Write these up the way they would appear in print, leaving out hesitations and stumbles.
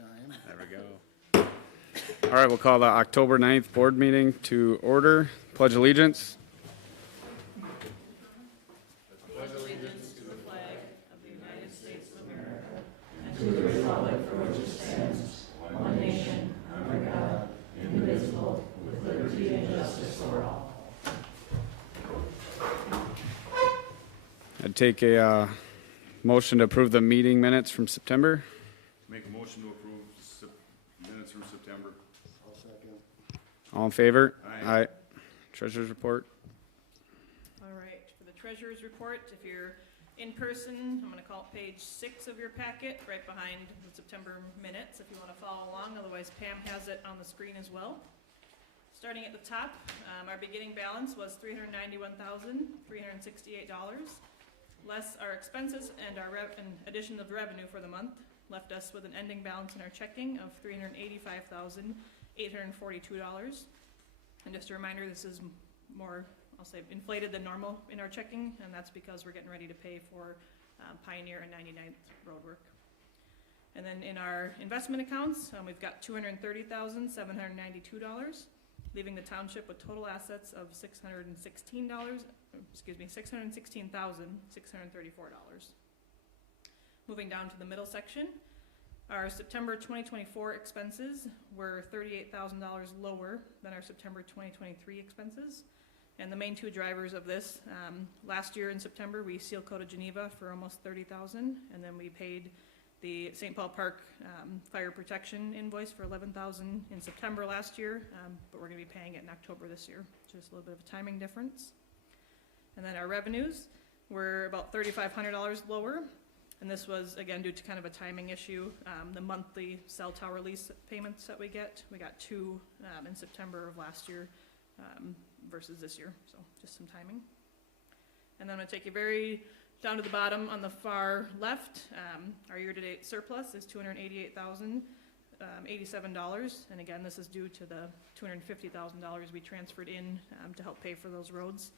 chime. There we go. All right, we'll call the October 9th board meeting to order. Pledge allegiance. I'd take a motion to approve the meeting minutes from September. Make a motion to approve minutes from September. I'll second. All in favor? Aye. Treasurer's report. All right, for the treasurer's report, if you're in person, I'm going to call it page 6 of your packet, right behind the September minutes, if you want to follow along. Otherwise, Pam has it on the screen as well. Starting at the top, our beginning balance was $391,368. Less our expenses and our addition of revenue for the month left us with an ending balance in our checking of $385,842. And just a reminder, this is more, I'll say, inflated than normal in our checking, and that's because we're getting ready to pay for Pioneer and 99th road work. And then in our investment accounts, we've got $230,792, leaving the township with total assets of $616,634. Moving down to the middle section, our September 2024 expenses were $38,000 lower than our September 2023 expenses. And the main two drivers of this, last year in September, we seal coated Geneva for almost $30,000, and then we paid the St. Paul Park fire protection invoice for $11,000 in September last year, but we're going to be paying it in October this year. Just a little bit of a timing difference. And then our revenues were about $3,500 lower, and this was again due to kind of a timing issue. The monthly cell tower lease payments that we got 2 in September of last year versus this year, so just some timing. And then I'm going to take you very down to the bottom on the far left. Our year-to-date surplus is $288,087, and again, this is due to the $250,000 we transferred in to help pay for those roads.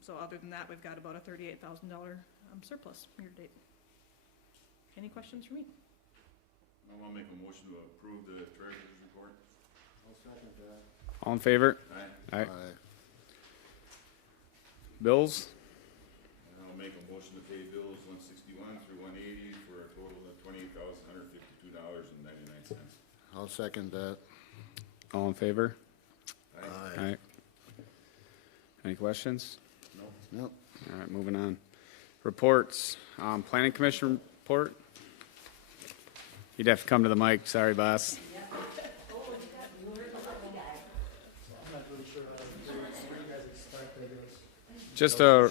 So other than that, we've got about a $38,000 surplus year-to-date. Any questions for me? I want to make a motion to approve the treasurer's report. I'll second that. All in favor? Aye. Aye. Bills. I'll make a motion to pay bills 161 through 180 for a total of $28,152.99. I'll second that. All in favor? Aye. Aye. Any questions? No. Nope. All right, moving on. Reports. Planning Commission report. You'd have to come to the mic. Sorry, boss. Just a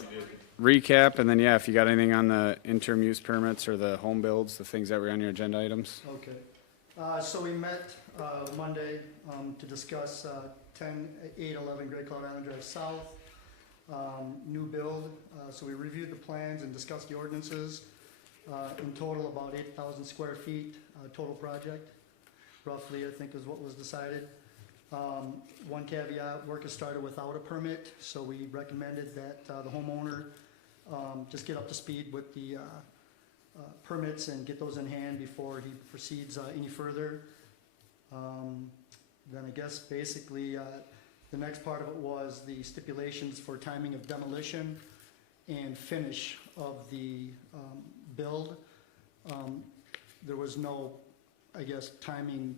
recap, and then, yeah, if you got anything on the interim use permits or the home builds, the things that were on your agenda items. Okay. So we met Monday to discuss 10-811 Great Cloud Island Drive South, new build. So we reviewed the plans and discussed the ordinances. In total, about 8,000 square feet total project, roughly, I think is what was decided. One caveat, work has started without a permit, so we recommended that the homeowner just get up to speed with the permits and get those in hand before he proceeds any further. Then I guess basically the next part of it was the stipulations for timing of demolition and finish of the build. There was no, I guess, timing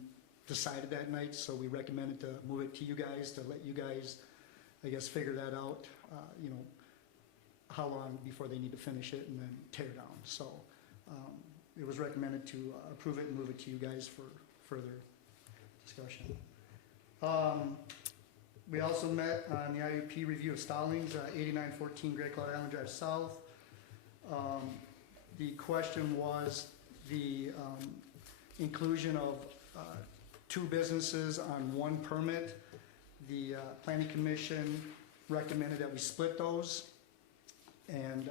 decided that night, so we recommended to move it to you guys, to let you guys, I guess, figure that out, you know, how long before they need to finish it and then tear down. So it was recommended to approve it and move it to you guys for further discussion. We also met on the IUP review of Stallings, 8914 Great Cloud Island Drive South. The question was the inclusion of 2 businesses on 1 permit. The Planning Commission recommended that we split those and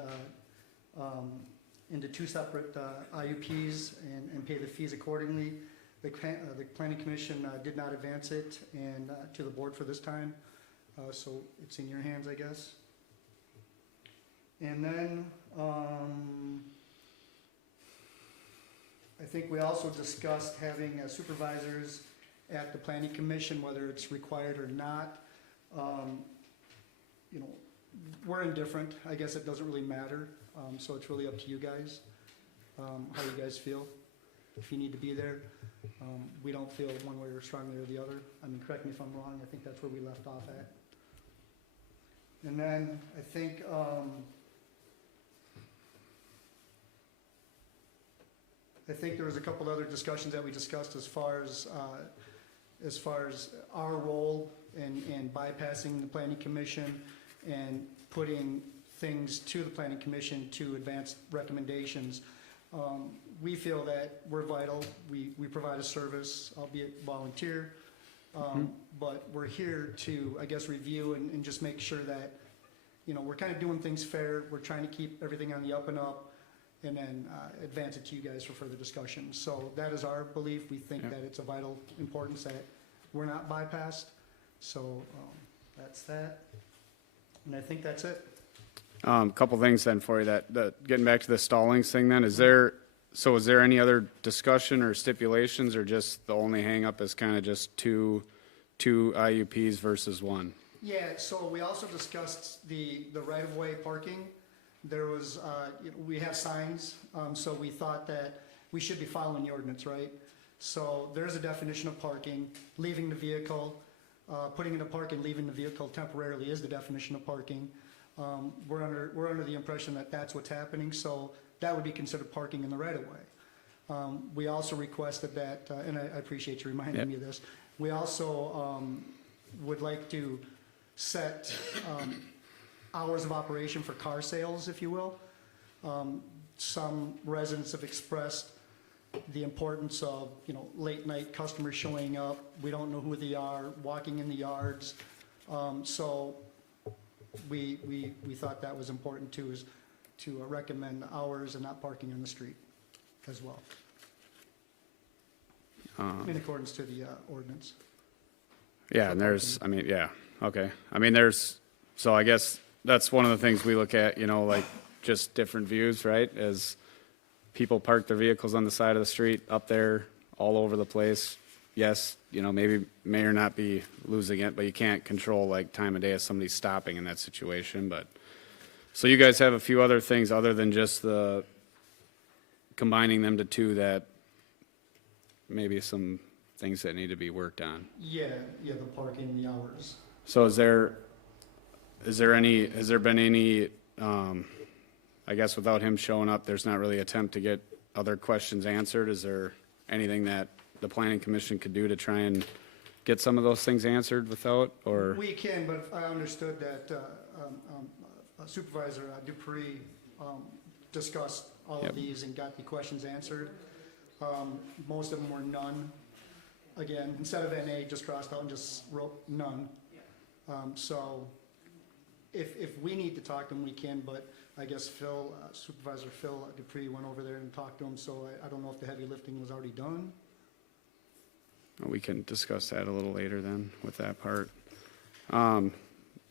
into 2 separate IUPs and pay the fees accordingly. The Planning Commission did not advance it and to the board for this time, so it's in your hands, I guess. And then I I think we also discussed having supervisors at the planning commission, whether it's required or not. You know, we're indifferent. I guess it doesn't really matter. So it's really up to you guys, how you guys feel. If you need to be there, we don't feel one way or strongly or the other. I mean, correct me if I'm wrong. I think that's where we left off at. And then I think, there was a couple other discussions that we discussed as far as our role in bypassing the planning commission and putting things to the planning commission to advance recommendations. We feel that we're vital. We provide a service, albeit volunteer, but we're here to, I guess, review and just make sure that, you know, we're kind of doing things fair. We're trying to keep everything on the up and up, and then advance it to you guys for further discussion. So that is our belief. We think that it's of vital importance that we're not bypassed. So that's that. And I think that's it. Couple things then for you that getting back to the Stallings thing then, is there any other discussion or stipulations, or just the only hang up is kind of just two IUPs versus one? Yeah, so we also discussed the right-of-way parking. There was, we have signs, so we thought that we should be following the ordinance, right? So there's a definition of parking, leaving the vehicle, putting in a park and leaving the vehicle temporarily is the definition of parking. We're under the impression that that's what's happening, so that would be considered parking in the right-of-way. We also requested that, and I appreciate you reminding me of this, we also would like to set hours of operation for car sales, if you will. Some residents have expressed the importance of, you know, late night customers showing up. We don't know who they are, walking in the yards. So we thought that was important too, is to recommend hours and not parking on the street as well, in accordance to the ordinance. Yeah, and there's, I mean, yeah, okay. I mean, so I guess that's one of the things we look at, you know, like just different views, right? As people park their vehicles on the side of the street, up there, all over the place. Yes, you know, maybe may or not be losing it, but you can't control like time of day if somebody's stopping in that situation. But so you guys have a few other things other than just the combining them to two, that maybe some things that need to be worked on. Yeah, the parking, the hours. So has there been any, I guess without him showing up, there's not really attempt to get other questions answered? Is there anything that the planning commission could do to try and get some of those things answered without, or? We can, but I understood that Supervisor Dupree discussed all of these and got the questions answered. Most of them were none. Again, instead of NA, just crossed out and just wrote none. So if we need to talk to him, we can, but I guess Supervisor Phil Dupree went over there and talked to him, so I don't know if the heavy lifting was already done. We can discuss that a little later then with that part. Do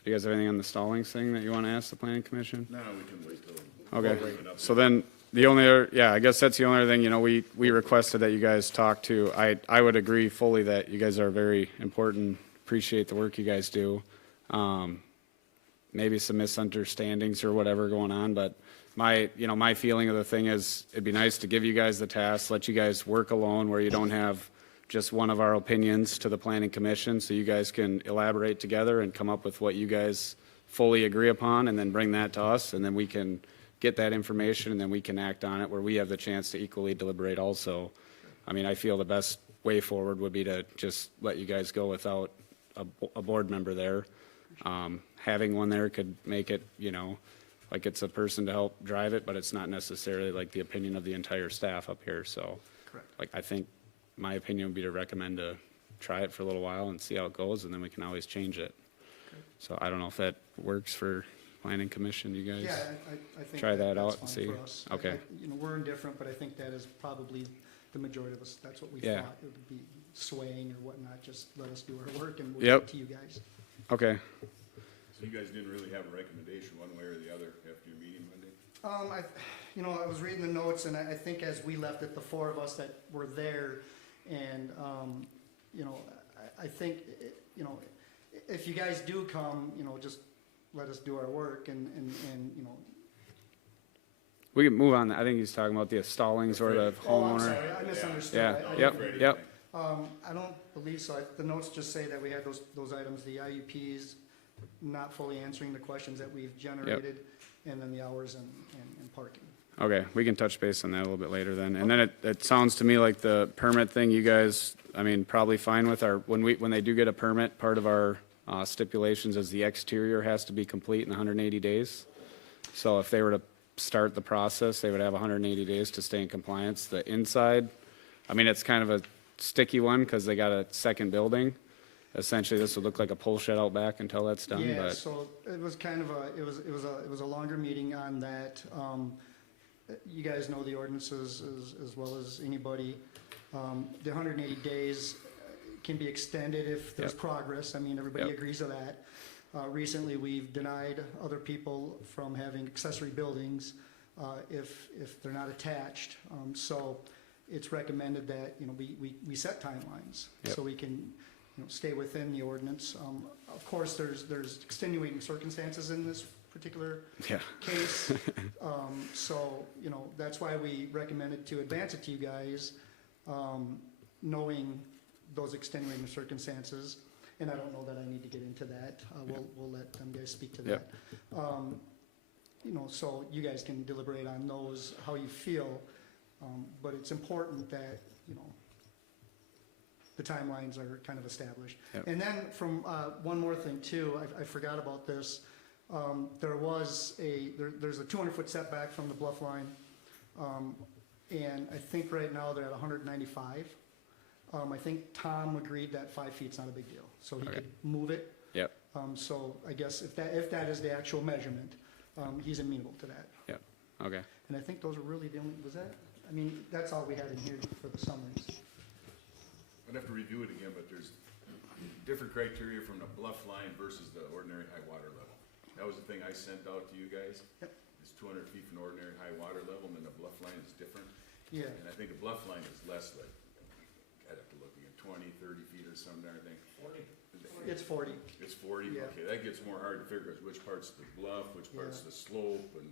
you guys have anything on the Stallings thing that you want to ask the planning commission? No, we can wait till. Okay, we'll wrap it up. so then the only other, I guess that's the only other thing, you know, we requested that you guys talk to. I would agree fully that you guys are very important, appreciate the work you guys do. Maybe some misunderstandings or whatever going on, but my feeling of the thing is it'd be nice to give you guys the task, let you guys work alone where you don't have just one of our opinions to the planning commission, so you guys can elaborate together and come up with what you guys fully agree upon, and then bring that to us, and then we can get that information, and then we can act on it where we have the chance to equally deliberate also. I mean, I feel the best way forward would be to just let you guys go without a board member there. Having one there could make it, you know, like it's a person to help drive it, but it's not necessarily like the opinion of the entire staff up here. So, Correct. like, I think my opinion would be to recommend to try it for a little while and see how it goes, and then we can always change it. Okay. So I don't know if that works for planning commission, you guys? Yeah, I think try that that's out and fine see. for us. Okay. You know, we're indifferent, but I think that is probably the majority of us. That's what we Yeah. thought. It would be swaying or whatnot. Just let us do our work and we'll Yep. get to you guys. Okay. So you guys didn't really have a recommendation one way or the other after your meeting Monday? I was reading the notes, and I think as we left it, the four of us that were there, and, I think, if you guys do come, just let us do our work, and We can move on. I think he's talking about the Stallings or the oh, I'm homeowner. sorry, I misunderstood. Yeah, I yep, didn't- yep. I don't believe so. The notes just say that we had those items, the IUPs not fully answering the questions that we've generated, and then the hours and parking. Okay, we can touch base on that a little bit later then. And then it sounds to me like the permit thing, you guys, probably fine with when they do get a permit, part of our stipulations is the exterior has to be complete in 180 days. So if they were to start the process, they would have 180 days to stay in compliance. The inside, it's kind of a sticky one because they got a second building. Essentially, this would look like a pole shed out back until that's done, Yeah, but, so it was kind of it was a longer meeting on that. You guys know the ordinances as well as anybody. The 180 days can be extended if there's Yep. progress. Everybody Yep. agrees to that. Recently, we've denied other people from having accessory buildings if they're not attached. So it's recommended that, we set timelines Yep. so we can, stay within the ordinance. Of course, there's extenuating circumstances in this particular yeah. case. So, that's why we recommended to advance it to you guys, knowing those extenuating circumstances. And I don't know that I need to get into that. We'll let them guys speak to that. Yep. So you guys can deliberate on those, how you feel. But it's important that, the timelines are kind of established. Yep. And then from, one more thing too, I forgot about this. There's a 200-foot setback from the bluff line. And I think right now they're at 195. I think Tom agreed that 5 feet's not a big deal, so he Okay. could move it. Yep. So I guess if that is the actual measurement, he's amenable to that. Yep, okay. And I think those are really the only, that's all we had in here for the summaries. I'd have to review it again, but there's different criteria from the bluff line versus the ordinary high water level. That was the thing I sent out to you guys. Yep. It's 200 feet from ordinary high water level, and then the bluff line is different. Yeah, And I think the bluff line is less, like, I'd have to look again, 20, 30 feet or something there, I think. 40. it's 40. It's 40, Yeah. okay, that gets more hard to figure out which part's the bluff, which part's Yeah. the slope, and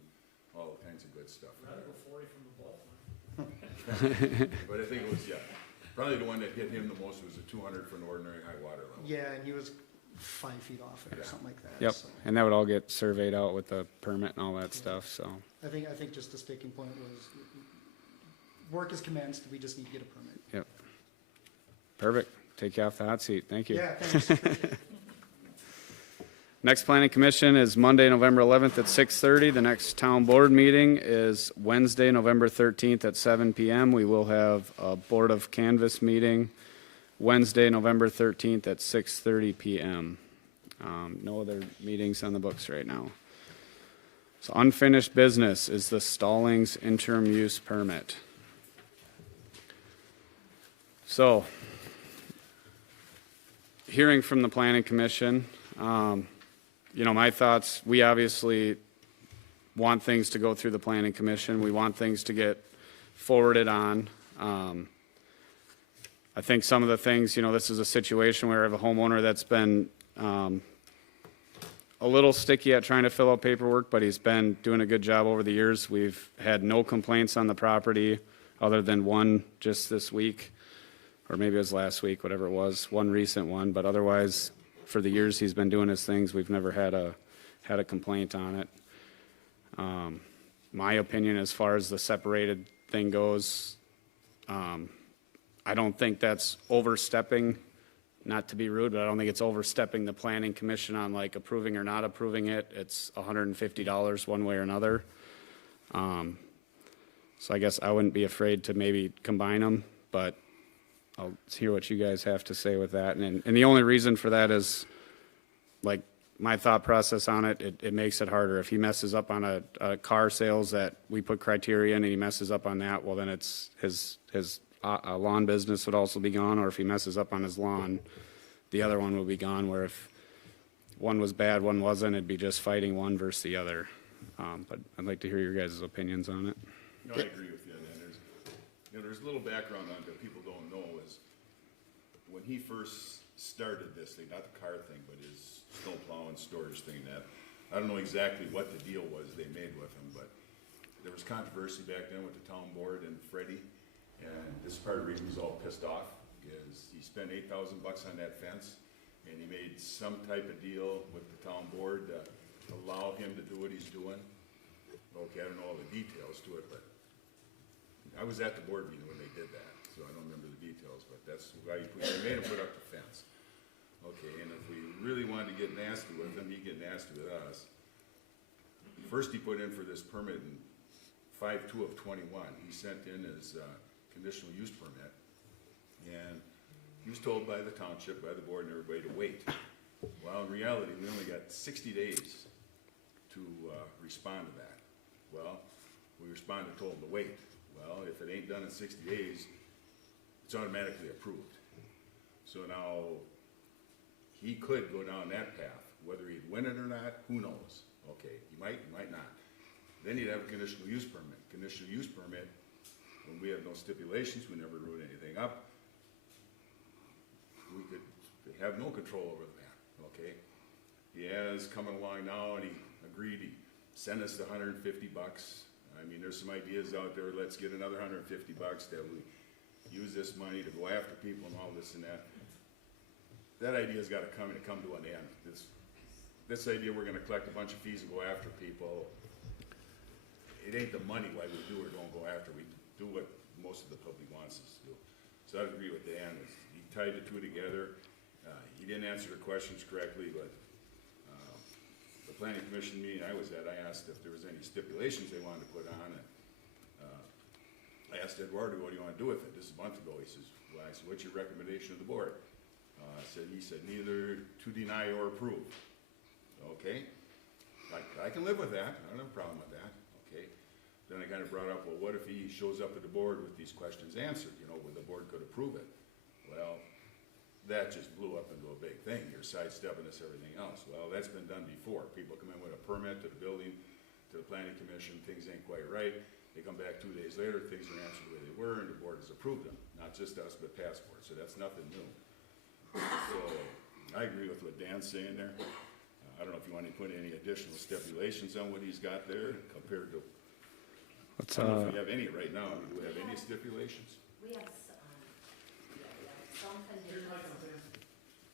all kinds of good stuff. Rather go 40 from the bluff line. But I think it was, probably the one that hit him the most was the 200 for an ordinary high water level. Yeah, and he was 5 feet off it or Yeah. something like that. Yep, So and that would all get surveyed out with the permit and all that stuff, so. I think just the sticking point was, work is commenced, we just need to get a permit. Perfect. Take you off the hot seat. Thank you. Yeah, thanks. Appreciate it. Next planning commission is Monday, November 11th at 6:30. The next town board meeting is Wednesday, November 13th at 7 PM. We will have a Board of Canvas meeting Wednesday, November 13th at 6:30 PM. No other meetings on the books right now. So unfinished business is the Stallings interim use permit. So, hearing from the planning commission, my thoughts, we obviously want things to go through the planning commission. We want things to get forwarded on. I think some of the things, this is a situation where I have a homeowner that's been a little sticky at trying to fill out paperwork, but he's been doing a good job over the years. We've had no complaints on the property other than one just this week, or maybe it was last week, whatever it was, one recent one, but otherwise, for the years he's been doing his things, we've never had a complaint on it. My opinion as far as the separated thing goes, I don't think that's overstepping, not to be rude, but I don't think it's overstepping the planning commission on like approving or not approving it. It's $150 one way or another. So I guess I wouldn't be afraid to maybe combine them, but I'll hear what you guys have to say with that. And the only reason for that is, like, my thought process on it, it makes it harder. If he messes up on a car sales that we put criteria in and he messes up on that, well, then it's his lawn business would also be gone, or if he messes up on his lawn, the other one would be gone, where if one was bad, one wasn't, it'd be just fighting one versus the other. But I'd like to hear your guys' opinions on it. No, I agree with you, and there's a little background on it that people don't know is when he first started this thing, not the car thing, but his snow plowing storage thing, that, I don't know exactly what the deal was they made with him, but there was controversy back then with the town board and Freddie, and this is part of the reason he's all pissed off, is he spent $8,000 on that fence, and he made some type of deal with the town board to allow him to do what he's doing. Okay, I don't know all the details to it, but I was at the board meeting when they did that, so I don't remember the details, but that's why they made him put up the fence. Okay, and if we really wanted to get nasty with him, he'd get nasty with us. First, he put in for this permit in 5/2 of 21. He sent in his conditional use permit, and he was told by the township, by the board and everybody to wait. Well, in reality, we only got 60 days to respond to that. Well, we responded, told him to wait. Well, if it ain't done in 60 days, it's automatically approved. So now, he could go down that path. Whether he'd win it or not, who knows? Okay, he might not. Then he'd have a conditional use permit. Conditional use permit, when we have no stipulations, we never wrote anything up, we could have no control over the man, okay? He has coming along now, and he agreed, he sent us the $150. I mean, there's some ideas out there, let's get another $150 that we use this money to go after people and all this and that. That idea's gotta come to an end. This idea we're gonna collect a bunch of fees and go after people, it ain't the money why we do or don't go after. We do what most of the public wants us to do. So I agree with Dan, he tied the two together. He didn't answer the questions correctly, but the planning commission meeting I was at, I asked if there was any stipulations they wanted to put on it. I asked Eduardo, what do you want to do with it? This is a month ago. He says, well, I said, what's your recommendation of the board? He said, neither to deny or approve. Okay, I can live with that. I don't have a problem with that. Okay. Then I kind of brought up, well, what if he shows up at the board with these questions answered? You know, where the board could approve it. Well, that just blew up into a big thing. You're sidestepping this, everything else. Well, that's been done before. People come in with a permit to the building, to the planning commission, things ain't quite right. They come back 2 days later, things are answered the way they were, and the board has approved them. Not just us, but passport. So that's nothing new. So I agree with what Dan's saying there. I don't know if you want to put any additional stipulations on what he's got there compared to, I don't know if we have any right now. Do we have any stipulations? We have some conditions.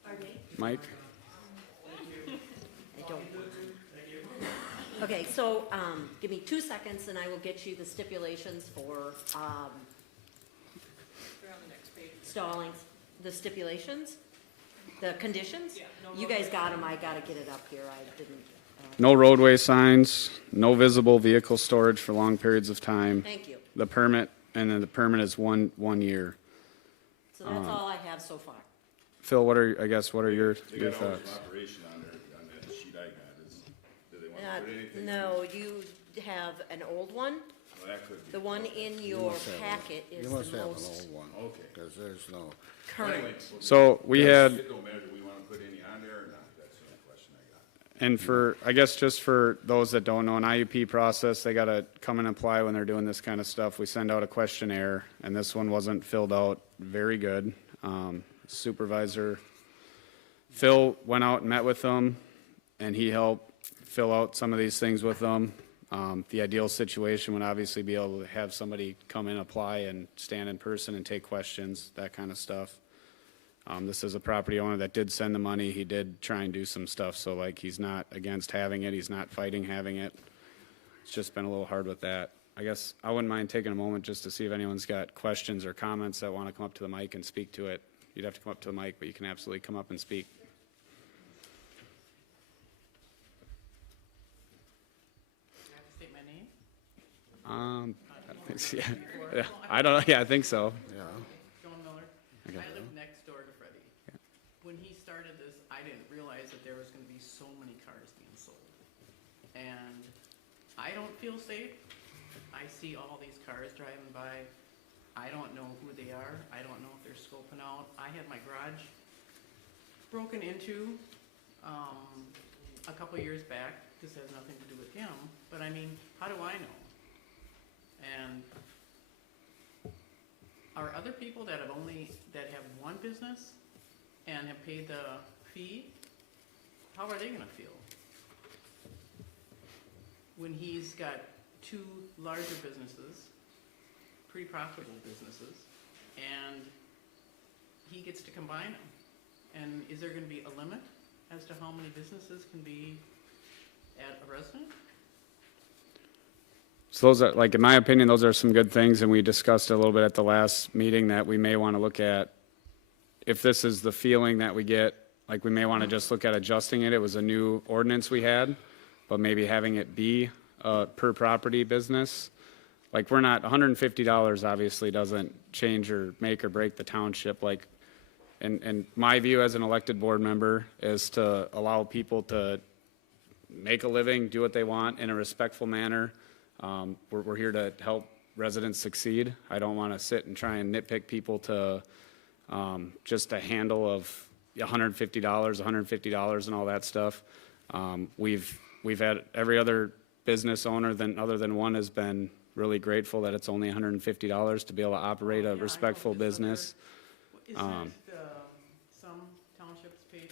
Pardon me? Mike? I don't. Okay, so, give me 2 seconds and I will get you the stipulations for, They're on the next page. Stallings, the stipulations, the conditions? Yeah, no You guys roadway. got them, I gotta get it up here, I didn't. No roadway signs, no visible vehicle storage for long periods of time. Thank you. The permit, and then the permit is one year. So that's all I have so far. Phil, what are your They got hours thoughts? of operation on there, on that sheet I got. Do they want to put anything? No, you have an old one. Well, that could be. The one in You your must have packet is You the must have an most old one. Okay. Because there's no, current. Anyway, So we had, it don't matter, do we want to put any on there or not? That's the only question I got. and for, I guess just for those that don't know, an IUP process, they gotta come and apply when they're doing this kind of stuff. We send out a questionnaire, and this one wasn't filled out very good. Supervisor Phil went out and met with them, and he helped fill out some of these things with them. The ideal situation would obviously be able to have somebody come in, apply, and stand in person and take questions, that kind of stuff. This is a property owner that did send the money. He did try and do some stuff, so like, he's not against having it. He's not fighting having it. It's just been a little hard with that. I guess I wouldn't mind taking a moment just to see if anyone's got questions or comments that want to come up to the mic and speak to it. You'd have to come up to the mic, but you can absolutely come up and speak. Do I have to state my name? I think, yeah, I don't know, yeah, I think so. yeah. Joan Miller. Okay. I live next door to Freddie. When he started this, I didn't realize that there was gonna be so many cars being sold. And I don't feel safe. I see all these cars driving by. I don't know who they are. I don't know if they're scoping out. I had my garage broken into, a couple years back. this has nothing to do with him, but I mean, how do I know? And are other people that have one business and have paid the fee, how are they gonna feel? When he's got two larger businesses, pretty profitable businesses, and he gets to combine them. And is there gonna be a limit as to how many businesses can be at a resident? So those are, like, in my opinion, those are some good things, and we discussed a little bit at the last meeting that we may want to look at. If this is the feeling that we get, like, we may want to just look at adjusting it. It was a new ordinance we had, but maybe having it be a per property business. Like, we're not, $150 obviously doesn't change or make or break the township. Like, and my view as an elected board member is to allow people to make a living, do what they want in a respectful manner. We're here to help residents succeed. I don't want to sit and try and nitpick people to just a handle of $150 and all that stuff. We've had every other business owner other than one has been really grateful that it's only $150 to be able to operate Yeah, I a know respectful this business. Isn't it, some townships pay $300?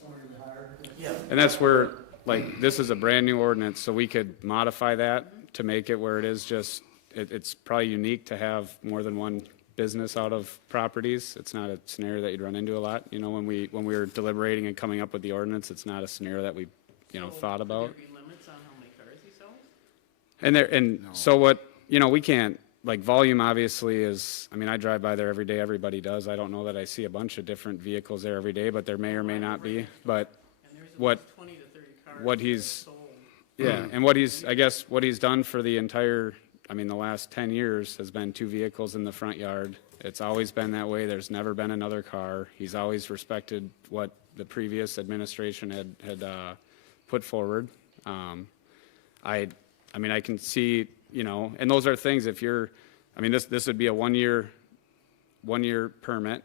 Some are even higher. Yeah. And that's where, like, this is a brand-new ordinance, so we could modify that to make it where it is just, it's probably unique to have more than one business out of properties. It's not a scenario that you'd run into a lot. You know, when we were deliberating and coming up with the ordinance, it's not a scenario that we, thought about. Could there be limits on how many cars he sells? So what, we can't, like, volume obviously is, I mean, I drive by there every day, everybody does. I don't know that I see a bunch of different vehicles there every day, but there may or may not be. But And there's at What- least 20 to 30 cars what that are he's- sold. yeah, and what he's done for the entire, the last 10 years has been 2 vehicles in the front yard. It's always been that way. There's never been another car. He's always respected what the previous administration had put forward. I can see, and those are things if you're, this would be a one year permit.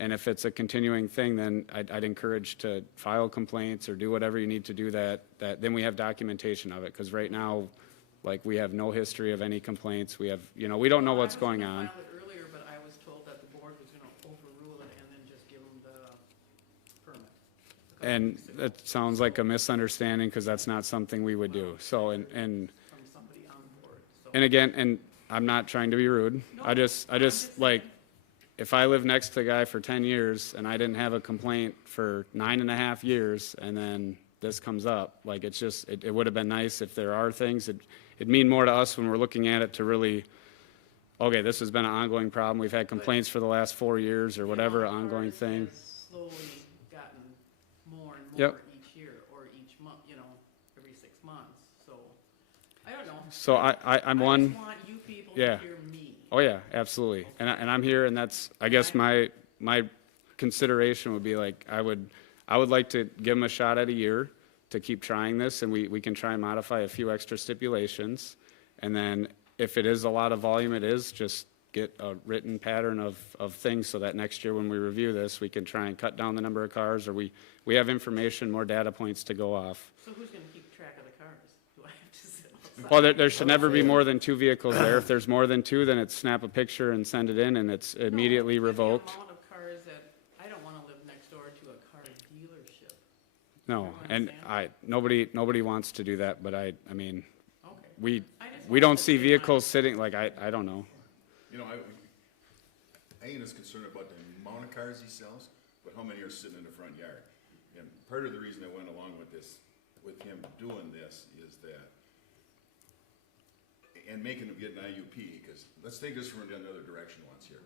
And if it's a continuing thing, then I'd encourage to file complaints or do whatever you need to do that then we have documentation of it. Because right now, like, we have no history of any complaints. We have, we don't know what's going on. I was gonna file it earlier, but I was told that the board was gonna overrule it and then just give them the permit. And that sounds like a misunderstanding because that's not something we would do. So, and From somebody on the board, so. And again, and I'm not trying to be rude. No, I just I'm just like, saying. if I lived next to the guy for 10 years and I didn't have a complaint for 9.5 years and then this comes up, like, it's just, it would have been nice if there are things, it'd mean more to us when we're looking at it to really, okay, this has been an ongoing problem. We've had complaints for the last 4 years or whatever, The amount of ongoing cars thing. has slowly gotten more and more Yep. each year or each month, every 6 months, so, I don't know. So I'm I one. just want you people Yeah. to hear me. Oh, yeah, absolutely. And I'm here, and that's, I guess my consideration would be like, I would like to give them a shot at a year to keep trying this, and we can try and modify a few extra stipulations. And then if it is a lot of volume, it is, just get a written pattern of things so that next year when we review this, we can try and cut down the number of cars, or we have information, more data points to go off. So who's gonna keep track of the cars? Do I have to sit outside? Well, there should never be more than 2 vehicles there. If there's more than 2, then it's snap a picture and send it in, and it's immediately No, but revoked. the amount of cars that, I don't wanna live next door to a car dealership. No, You and understand? nobody wants to do that, but I mean, Okay. we I just don't wanted to see say vehicles sitting, like, I don't know. I ain't as concerned about the amount of cars he sells, but how many are sitting in the front yard. And part of the reason I went along with this, with him doing this, is that, and making him get an IUP, because let's take this from another direction once here.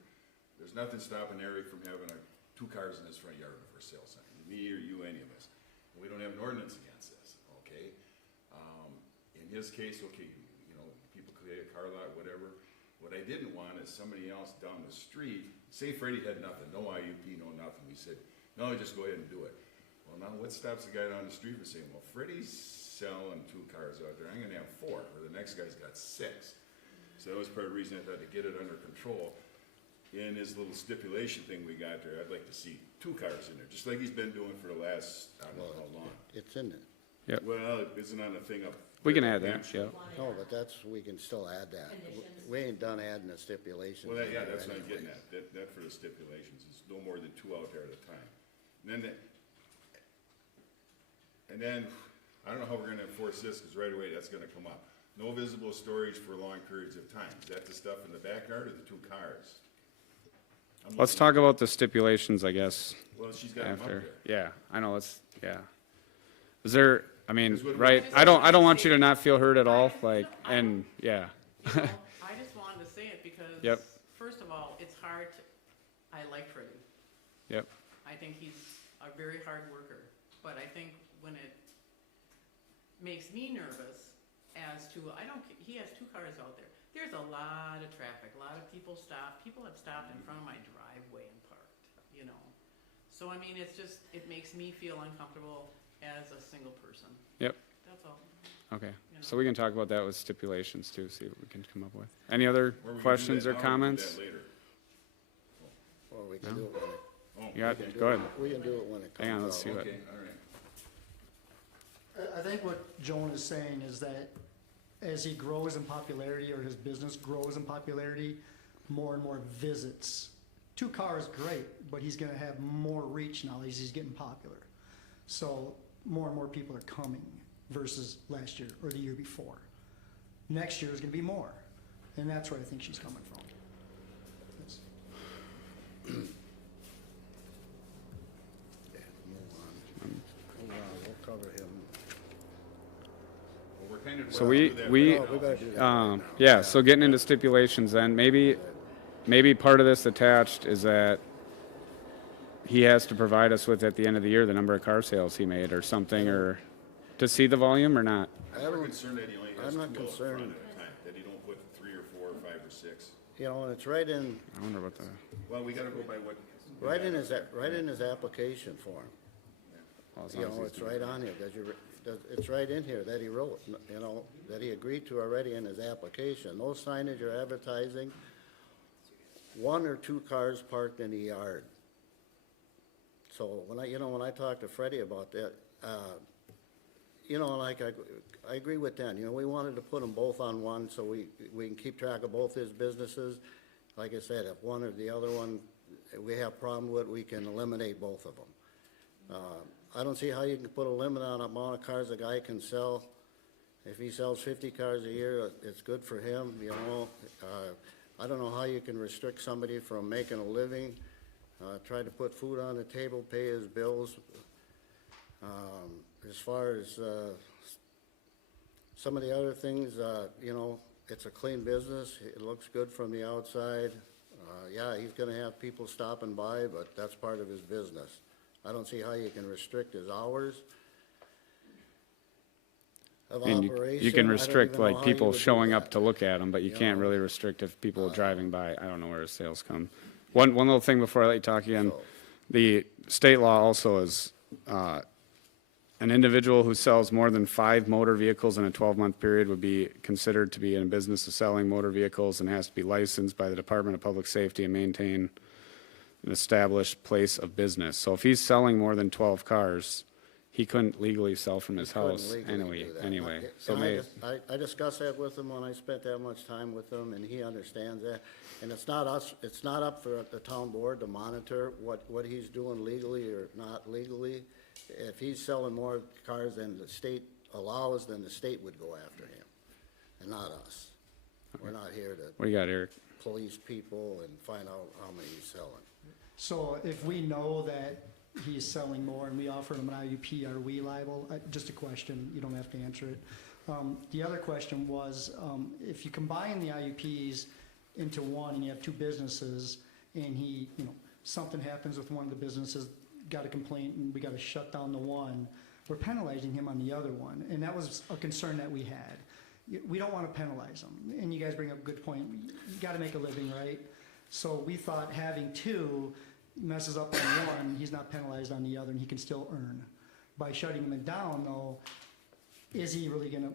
There's nothing stopping Eric from having 2 cars in his front yard for sale sign, me or you, any of us. We don't have an ordinance against this, okay? In his case, okay, people create a car lot, whatever. What I didn't want is somebody else down the street, say Freddie had nothing, no IUP, no nothing. We said, no, just go ahead and do it. Well, now what stops the guy down the street from saying, well, Freddie's selling 2 cars out there, I'm gonna have 4, or the next guy's got 6. So that was part of the reason I thought to get it under control. In his little stipulation thing we got there, I'd like to see 2 cars in there, just like he's been doing for the last, I don't know how long. It's in there. Yep. Well, it isn't on the thing up. We can there, add that, yeah. No, but that's, we can still add that. Conditions. We ain't done adding the stipulations. Well, in yeah, there that's what I'm getting anyway. at, that for the stipulations, it's no more than 2 out there at a time. And then, I don't know how we're gonna enforce this, cause right away, that's gonna come up. No visible storage for long periods of time, is that the stuff in the backyard or the 2 cars? I'm Let's looking talk about the stipulations, I guess, at- Well, she's got them up after. there. Yeah, I know, yeah. Is there, I mean, Is what- right, I don't want you to not feel heard at all, like, and, yeah. You know, I just wanted to say it because. Yep. First of all, it's hard to, I like Freddie. Yep, I think he's a very hard worker, but I think when it makes me nervous as to, he has 2 cars out there. There's a lot of traffic, a lot of people have stopped in front of my driveway and parked, you know? So, I mean, it's just, it makes me feel uncomfortable as a single person. yep, That's all. okay. You So know. we can talk about that with stipulations too, see what we can come up with. Any other Or we can do questions that or now, we can do comments? that later. Or we can do it when it. You got, we can do go it- ahead. We can do it when it comes Hang on, out. let's see what, Okay, all right. I think what Joan is saying is that as he grows in popularity, or his business grows in popularity, more and more visits. 2 cars, great, but he's gonna have more reach now as he's getting popular. So more and more people are coming versus last year or the year before. Next year is gonna be more, and that's where I think she's coming from. That's- Yeah, move on. Move on, we'll cover him. Well, we're kind of. So well, we- I'll do that we- right now. We better do that right now. yeah, so getting into stipulations then, maybe part of this attached is that he has to provide us with, at the end of the year, the number of car sales he made or something, or to see the volume or not? I I'm don't, concerned that he only has I'm 2 not out front concerned. at a time, that he don't put 3 or 4 or 5 or 6. you know, and it's right in, I wonder what the, Well, we gotta go by what. right in his application form. well, as You long as know, he's it's doing- right on here, it's right in here that he wrote, you know, that he agreed to already in his application. No signage or advertising, 1 or 2 cars parked in the yard. So when I talked to Freddie about that, you know, like I agree with Dan, you know, we wanted to put them both on one so we can keep track of both his businesses. Like I said, if one or the other one we have problem with, we can eliminate both of them. I don't see how you can put a limit on the amount of cars a guy can sell. If he sells 50 cars a year, it's good for him, you know. I don't know how you can restrict somebody from making a living, try to put food on the table, pay his bills. As far as some of the other things, you know, it's a clean business. It looks good from the outside. Yeah, he's gonna have people stopping by, but that's part of his business. I don't see how you can restrict his hours of I mean, operation. you can I don't restrict even know like how you people would do showing up that. to look at them, but you You can't know. really restrict if people driving by. I don't know where his sales come. One little thing before I let you talk again, So- the state law also is, an individual who sells more than 5 motor vehicles in a 12-month period would be considered to be in a business of selling motor vehicles and has to be licensed by the Department of Public Safety and maintain an established place of business. So if he's selling more than 12 cars, he couldn't legally sell from his Couldn't house legally do that. anyway. So And may, I discussed that with him when I spent that much time with him, and he understands that. And it's not up for the town board to monitor what he's doing legally or not legally. If he's selling more cars than the state allows, then the state would go after him, and not us. We're not here to what do you got, Eric? police people and find out how many he's selling. So if we know that he's selling more and we offer him an IUP, are we liable? Just a question, you don't have to answer it. The other question was, if you combine the IUPs into one and you have 2 businesses and he, you know, something happens with one of the businesses, got a complaint and we got to shut down the one, we're penalizing him on the other one. And that was a concern that we had. We don't want to penalize him. And you guys bring up a good point. You got to make a living, right? So we thought having 2 messes up on one, he's not penalized on the other and he can still earn. By shutting him down though, is he really gonna,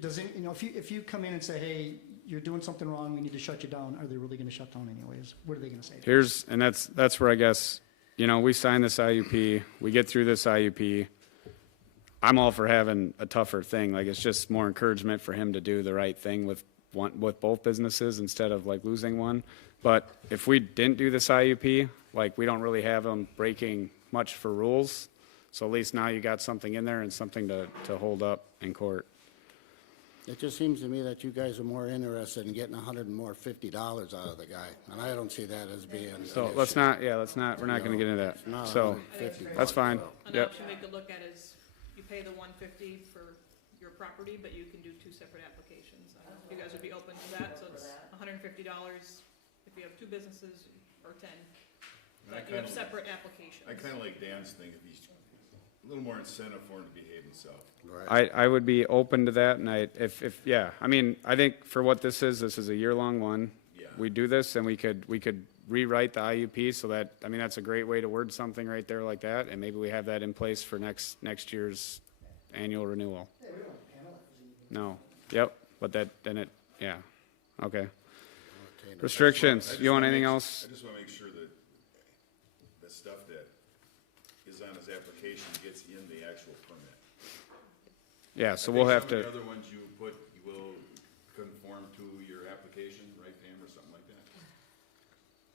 does it, you know, if you come in and say, hey, you're doing something wrong, we need to shut you down, are they really gonna shut down anyways? What are they gonna say? And that's where I guess, you know, we sign this IUP, we get through this IUP. I'm all for having a tougher thing. Like, it's just more encouragement for him to do the right thing with both businesses instead of like losing one. But if we didn't do this IUP, like, we don't really have him breaking much for rules. So at least now you got something in there and something to hold up in court. It just seems to me that you guys are more interested in getting $150 out of the guy, and I don't see that as being an So issue. let's not, we're not gonna get into that. It's not So, $150, that's fine. so. An Yep. option we could look at is you pay the 150 for your property, but you can do 2 separate applications. I don't know if you guys would be open to that, so it's $150 if you have 2 businesses or 10. And I But you have kinda- separate applications. I kinda like Dan's thing, if he's, a little more incentive for him to behave himself. Right. I would be open to that, and yeah, I mean, I think for what this is a year-long one. Yeah. We do this, and we could rewrite the IUP so that, I mean, that's a great way to word something right there like that, and maybe we have that in place for next year's annual renewal. No, yep, but yeah, okay. Restrictions, I just you want wanna anything make- else? I just wanna make sure that the stuff that is on his application gets in the actual permit. Yeah, so I we'll think have some of to, the other ones you put, you will conform to your application, right, Pam, or something like that?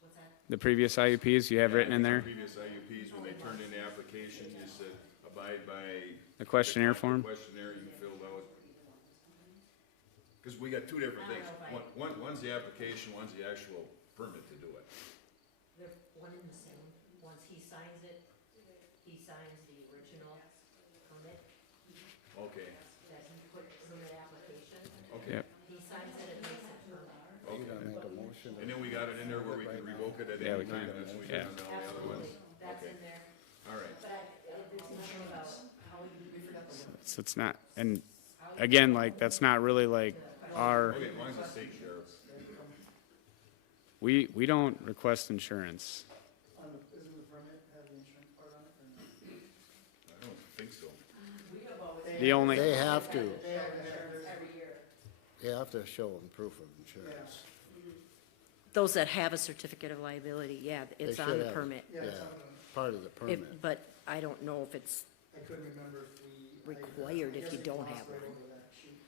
What's that? the previous IUPs you have written in there, Previous IUPs, when they turned in the application, you said abide by. the questionnaire form? The questionnaire you filled out. Cause we got 2 different things. One's the application, one's the actual permit to do it. They're one and the same. Once he signs it, he signs the original permit Okay, that he put in the application. okay. Yep. He signs it and makes it permanent. You gotta make a motion. And then we got it in there where we can revoke it at Yeah, any we can. time, that's what we Yeah. did on all the other ones. Absolutely, that's Okay. in there. All right. But there's nothing about how you, It's not, and again, like, that's not really like our, Okay, as long as it's taken care of. we don't request insurance. Isn't the permit have the insurance part on it or no? I don't think so. The only, They have to, They have insurance. every year. they have to show them proof of insurance. Those that have a certificate of liability, yeah, it's They on should the have. permit. Yeah, Yeah, it's on part of the If, permit. but I don't know if it's, I couldn't remember if we. Required I if guess you we don't glossed have right one. over that sheet.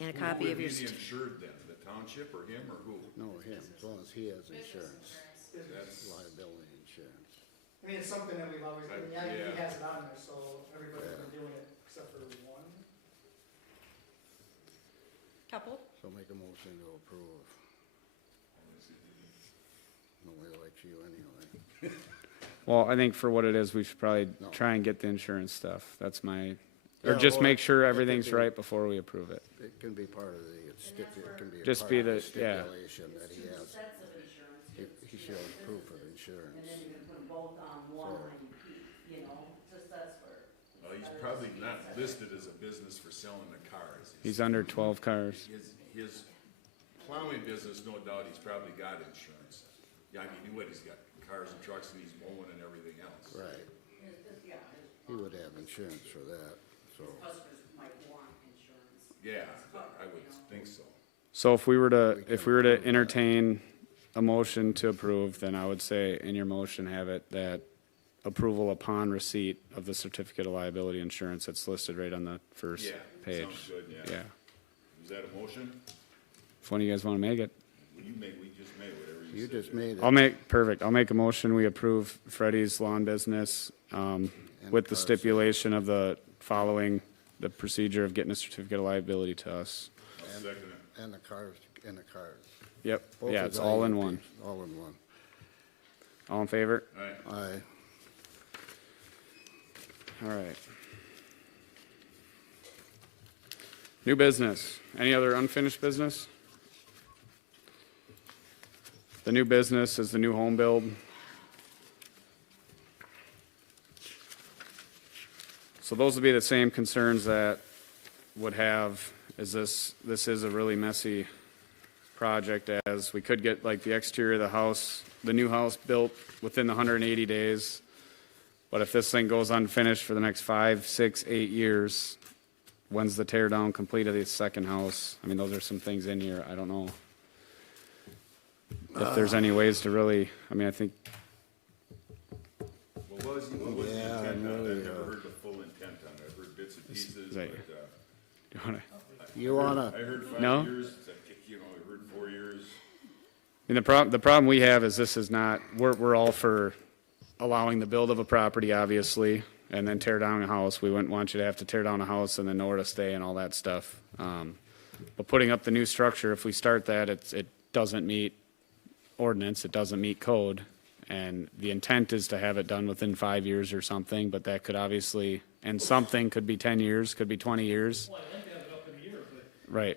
and a Who copy would of be your, the insured then, the township or him or who? No, him, as long as he has insurance, That's, liability insurance. I mean, it's something that we've always, I mean, yeah, he Yeah. has it on there, so everybody's been doing it except for one. couple? So make a motion to approve. Nobody likes you anyway. well, I think for what it is, we should probably No. try and get the insurance stuff. That's my, or Yeah, just or make sure it could everything's be- right before we approve it. It can be part of the, it can be a Just part be of the the- yeah. stipulation that he has. He shows proof of insurance. you can put them both on one IUP, you know, just that's where. well, he's probably not listed as a business for selling the cars. He's under 12 cars. His plowing business, no doubt, he's probably got insurance. Yeah, I mean, he's got cars and trucks and he's mowing and everything else. Right. He would have insurance for that, so. Customers might want insurance. Yeah, I would think so. So if we were to entertain a motion to approve, then I would say in your motion have it that approval upon receipt of the certificate of liability insurance that's listed right on the first Yeah, page. sounds good, yeah. Yeah. Is that a motion? If one of you guys want to make it. We just made whatever you You said. just made it. Perfect. I'll make a motion. We approve Freddie's lawn business, with the cars. stipulation of following the procedure of getting a certificate of liability to us. I'll second it. And the cars. Yep. Both Yeah, of it's the all in IUPs, one. All in one. All in favor? All right. Aye. All right. New business. Any other unfinished business? The new business is the new home build. So those would be the same concerns that would have, is this is a really messy project, as we could get like the exterior of the house, the new house built within the 180 days. But if this thing goes unfinished for the next 5, 6, 8 years, when's the tear down complete of the second house? I mean, those are some things in here, I don't know. If there's any ways to really, I mean, I think, Well, was he And the problem we have is this is not, we're all for allowing the build of a property, obviously, and then tear down a house. We wouldn't want you to have to tear down a house and then know where to stay and all that stuff. But putting up the new structure, if we start that, it doesn't meet ordinance, it doesn't meet code. And the intent is to have it done within 5 years or something, but that could obviously, and something could be 10 years, could be 20 years. Well, I'd like to have it up in a year, but Right,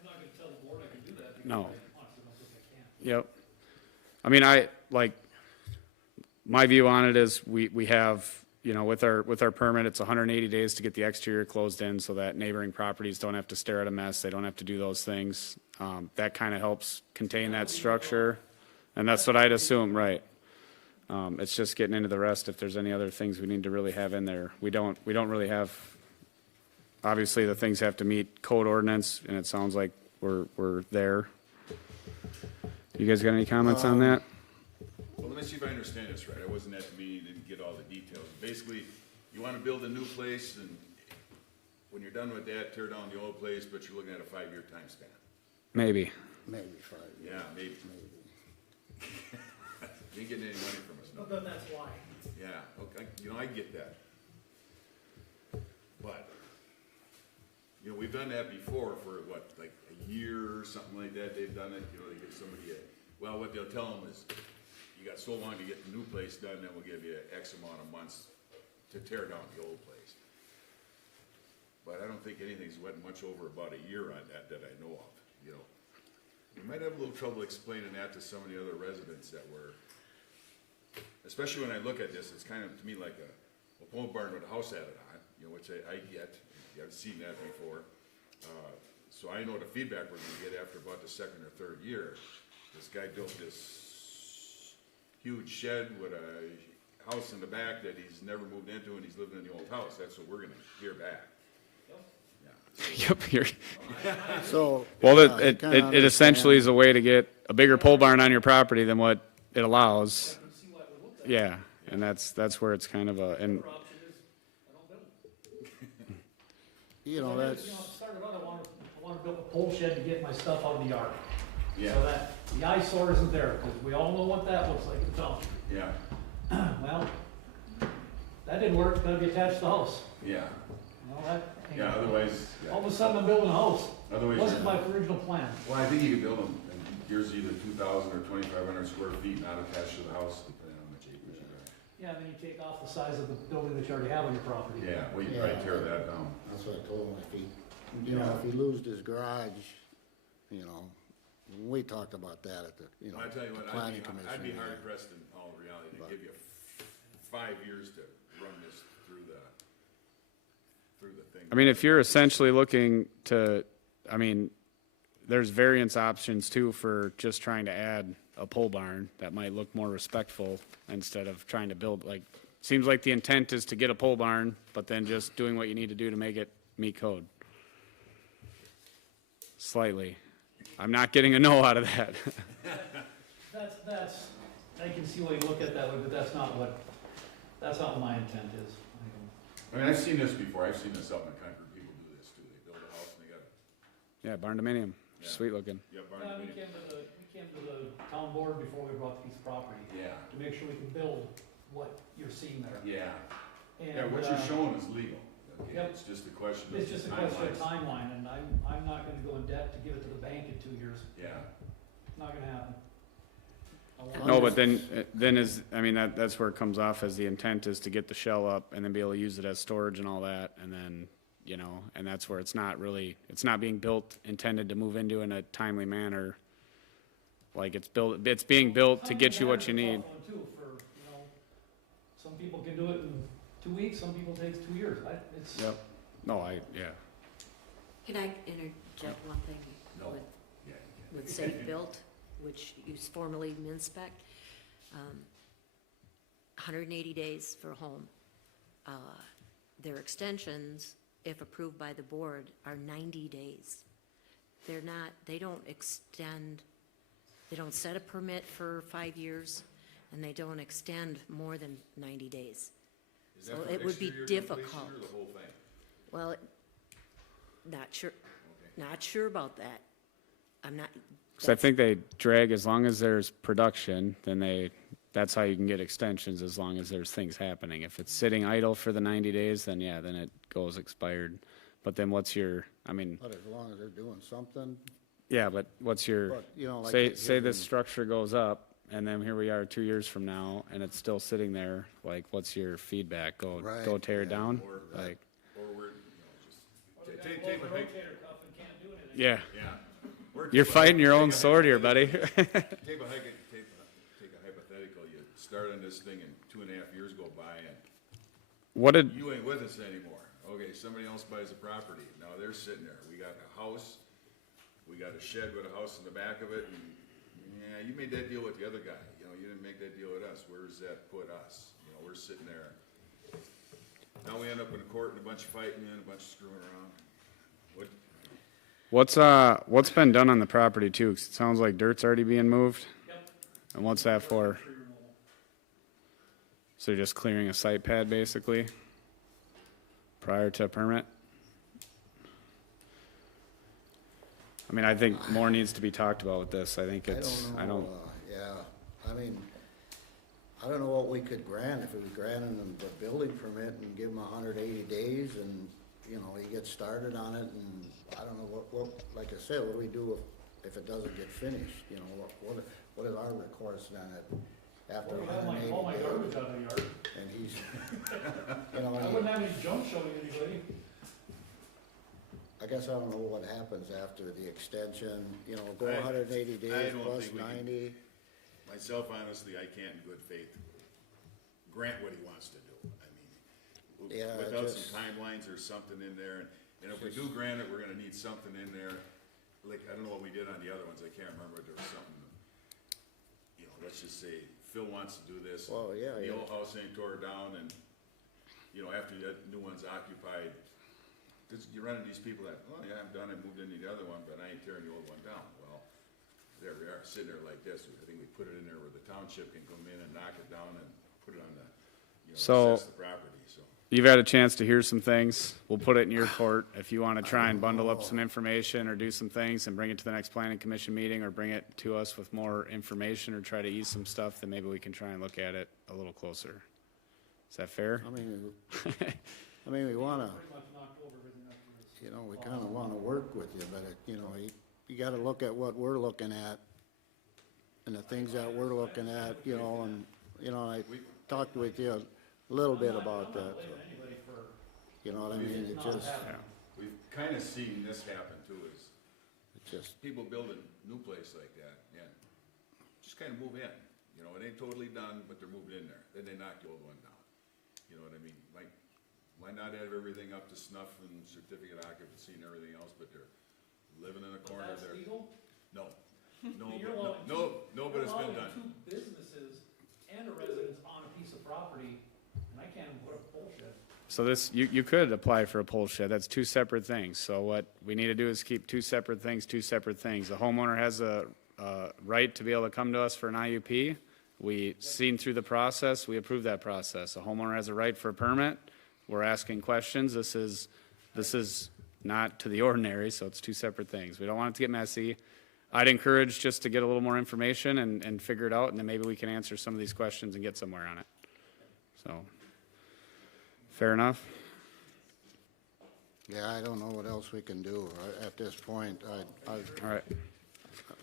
I'm not gonna tell the board I can do that. because No. I honestly don't think I can. yep. I mean, my view on it is we have, you know, with our permit, it's 180 days to get the exterior closed in so that neighboring properties don't have to stare at a mess, they don't have to do those things. That kind of helps contain that structure, and that's what I'd assume, right? It's just getting into the rest, if there's any other things we need to really have in there. We don't really have, obviously, the things have to meet code ordinance, and it sounds like we're there. You guys got any comments on that? Well, let me see if I understand this right. I wasn't at the meeting, didn't get all the details. Basically, you wanna build a new place, and when you're done with that, tear down the old place, but you're looking at a 5-year time span. Maybe. Maybe 5 years. Yeah, maybe. You ain't getting any money from us, no. But then that's why. Yeah, okay, you know, I get that. But, you know, we've done that before for what, like a year or something like that, they've done it, you know, they give somebody well, what they'll tell them is, you got so long to get the new place done, then we'll give you X amount of months to tear down the old place. But I don't think anything's went much over about a year on that I know of, you know. We might have a little trouble explaining that to some of the other residents that were, especially when I look at this, it's kind of, to me, like a pole barn with a house added on, you know, which I get. I've seen that before. So I know the feedback we're gonna get after about the second or third year. This guy built this huge shed with a house in the back that he's never moved into, and he's living in the old house. That's what we're gonna hear back. Yep, here. So. Well, yeah, I it kinda essentially is understand. a way to get a bigger pole barn on your property than what it allows. See why it would look that. Yeah, and that's where it's kind of a, and, Other option is, I don't build. You know, But that's, You know, to start out, I wanna build a pole shed to get my stuff out of the yard. Yeah. So that the eyesore isn't there, because we all know what that looks like in town. Yeah, Well, that didn't work, gotta be attached to the house. yeah, You know, that. ain't- yeah, otherwise, All of a sudden, I'm building a house. otherwise. Wasn't my original plan. Well, I think you could build them, and here's either 2,000 or 2,500 square feet, not attached to the house, depending on how much acreage you got. Yeah, then you take off the size of the building that you already have on your property. Yeah, well, you can probably tear that down. that's what I told him, if he, you know, if he losed his garage, you know, we talked about that at the, you know, I tell you the what, planning commission. I'd be meeting. hard pressed in all reality to give you 5 years to run this through the thing. I mean, if you're essentially looking to, I mean, there's variance options too for just trying to add a pole barn that might look more respectful instead of trying to build, like, seems like the intent is to get a pole barn, but then just doing what you need to do to make it meet code. Slightly. I'm not getting a no out of that. That's, I can see why you look at it that way, but that's not what my intent is. I mean, I've seen this before, I've seen this up in Concord, people do this too, they build a house and they got, Yeah, barn dominium, Yeah. sweet looking. yeah, barn Yeah, we dominium. came to the town board before we bought the piece of property, Yeah, to make sure we can build what you're seeing there. yeah, And, yeah, what you're showing is legal, okay, Yep. it's just a question of It's just a question of timelines. timeline, and I'm not gonna go in debt to give it to the bank in 2 years. Yeah, Not gonna happen. I want- No, but then is, I mean, that's where it comes off as the intent is to get the shell up and then be able to use it as storage and all that, and then, you know, and that's where it's not really, it's not being built, intended to move into in a timely manner. Like, it's being built to get you what you need. Too, for, you know, some people can do it in 2 weeks, some people it takes 2 years. It's, Yep. No, yeah. Can I interject one thing? No. with- yeah. With Safe Built, which is formerly Minspec, 180 days for a home. Their extensions, if approved by the board, are 90 days. They don't extend, they don't set a permit for 5 years, and they don't extend more than 90 days. Is that So for it would be exterior completion difficult. Or the whole thing? Well, not sure, Okay. not sure about that. I'm not, Because I think they drag, as long as there's production, then that's how you can get extensions, as long as there's things happening. If it's sitting idle for the 90 days, then yeah, then it goes expired. But then what's your, I mean, But as long as they're doing something, yeah, but what's your, but, you know, like. say this structure goes up, and then here we are 2 years from now, and it's still sitting there, like, what's your feedback? Go Right, tear it yeah. down? Or- Like, Or we're, just, Or the guy take blows a the hike, rotator cuff and can't do anything. yeah, yeah. Or you're take a fighting your take own a sword here, buddy. Take a hypothetical, you start on this thing and 2.5 years go by and What did, you ain't with us anymore. Okay, somebody else buys a property, now they're sitting there, we got a house, we got a shed with a house in the back of it, and, yeah, you made that deal with the other guy, you know, you didn't make that deal with us, where's that put us? You know, we're sitting there, now we end up in court and a bunch of fighting and a bunch of screwing around. what's been done on the property too? 'Cause it sounds like dirt's already being moved. Yep. And what's that for? Tree removal. So you're just clearing a site pad, basically, prior to a permit? I mean, I think more needs to be talked about with this. I think it's, I don't, Yeah, I mean, I don't know what we could grant, if we granted them the building permit and give them 180 days and, you know, he gets started on it and, I don't know what, like I said, what do we do if it doesn't get finished? You know, what is our recourse then after Well, we have 180 all my days? garbage out of the yard. And he's, you know, I and wouldn't have any junk showing anybody. I guess I don't know what happens after the extension, you know, go I 180 days don't plus think we can- 90. Myself, honestly, I can't in good faith grant what he wants to do. I mean, Yeah, without just- some timelines or something in there, and if we do grant it, we're gonna need something in there. Like, I don't know what we did on the other ones, I can't remember, there was something, you know, let's just say Phil wants to do this. Well, yeah, The yeah. old house ain't tore down and, you know, after that new one's occupied, you run into these people that, oh, yeah, I'm done, I moved into the other one, but I ain't tearing the old one down. Well, there we are, sitting there like this, I think we put it in there where the township can come in and knock it down and put it on the, you know, So- assess the property, so. you've had a chance to hear some things. We'll put it in your court. If you want to try and bundle up some information or do some things and bring it to the next planning commission meeting or bring it to us with more information or try to ease some stuff, then maybe we can try and look at it a little closer. Is that fair? I mean, we wanna, Pretty much knocked over everything up to this. you know, we kinda wanna work with you, but it, you know, you gotta look at what we're looking at and the things that we're looking at, you know, and, you know, I talked with you a little bit about that, so, Blaming anybody for you know what I mean? It not just, happening. We've kinda seen this happen too, is it just, people build a new place like that and just kinda move in. You know, it ain't totally done, but they're moving in there, then they knock the old one down. You know what I mean? Might not have everything up to snuff and certificate occupancy and everything else, but they're living in a But corner that's there. legal? No, no, You're but- allowing no, but it's been You're done. allowing two businesses and a residence on a piece of property, and I can't even put a pole shed. So this, you could apply for a pole shed. That's two separate things. So what we need to do is keep two separate things, two separate things. The homeowner has a right to be able to come to us for an IUP. We seen through the process, we approve that process. A homeowner has a right for a permit. We're asking questions. This is not to the ordinary, so it's two separate things. We don't want it to get messy. I'd encourage just to get a little more information and figure it out, and then maybe we can answer some of these questions and get somewhere on it. So, fair enough? yeah, I don't know what else we can do at this point. All right.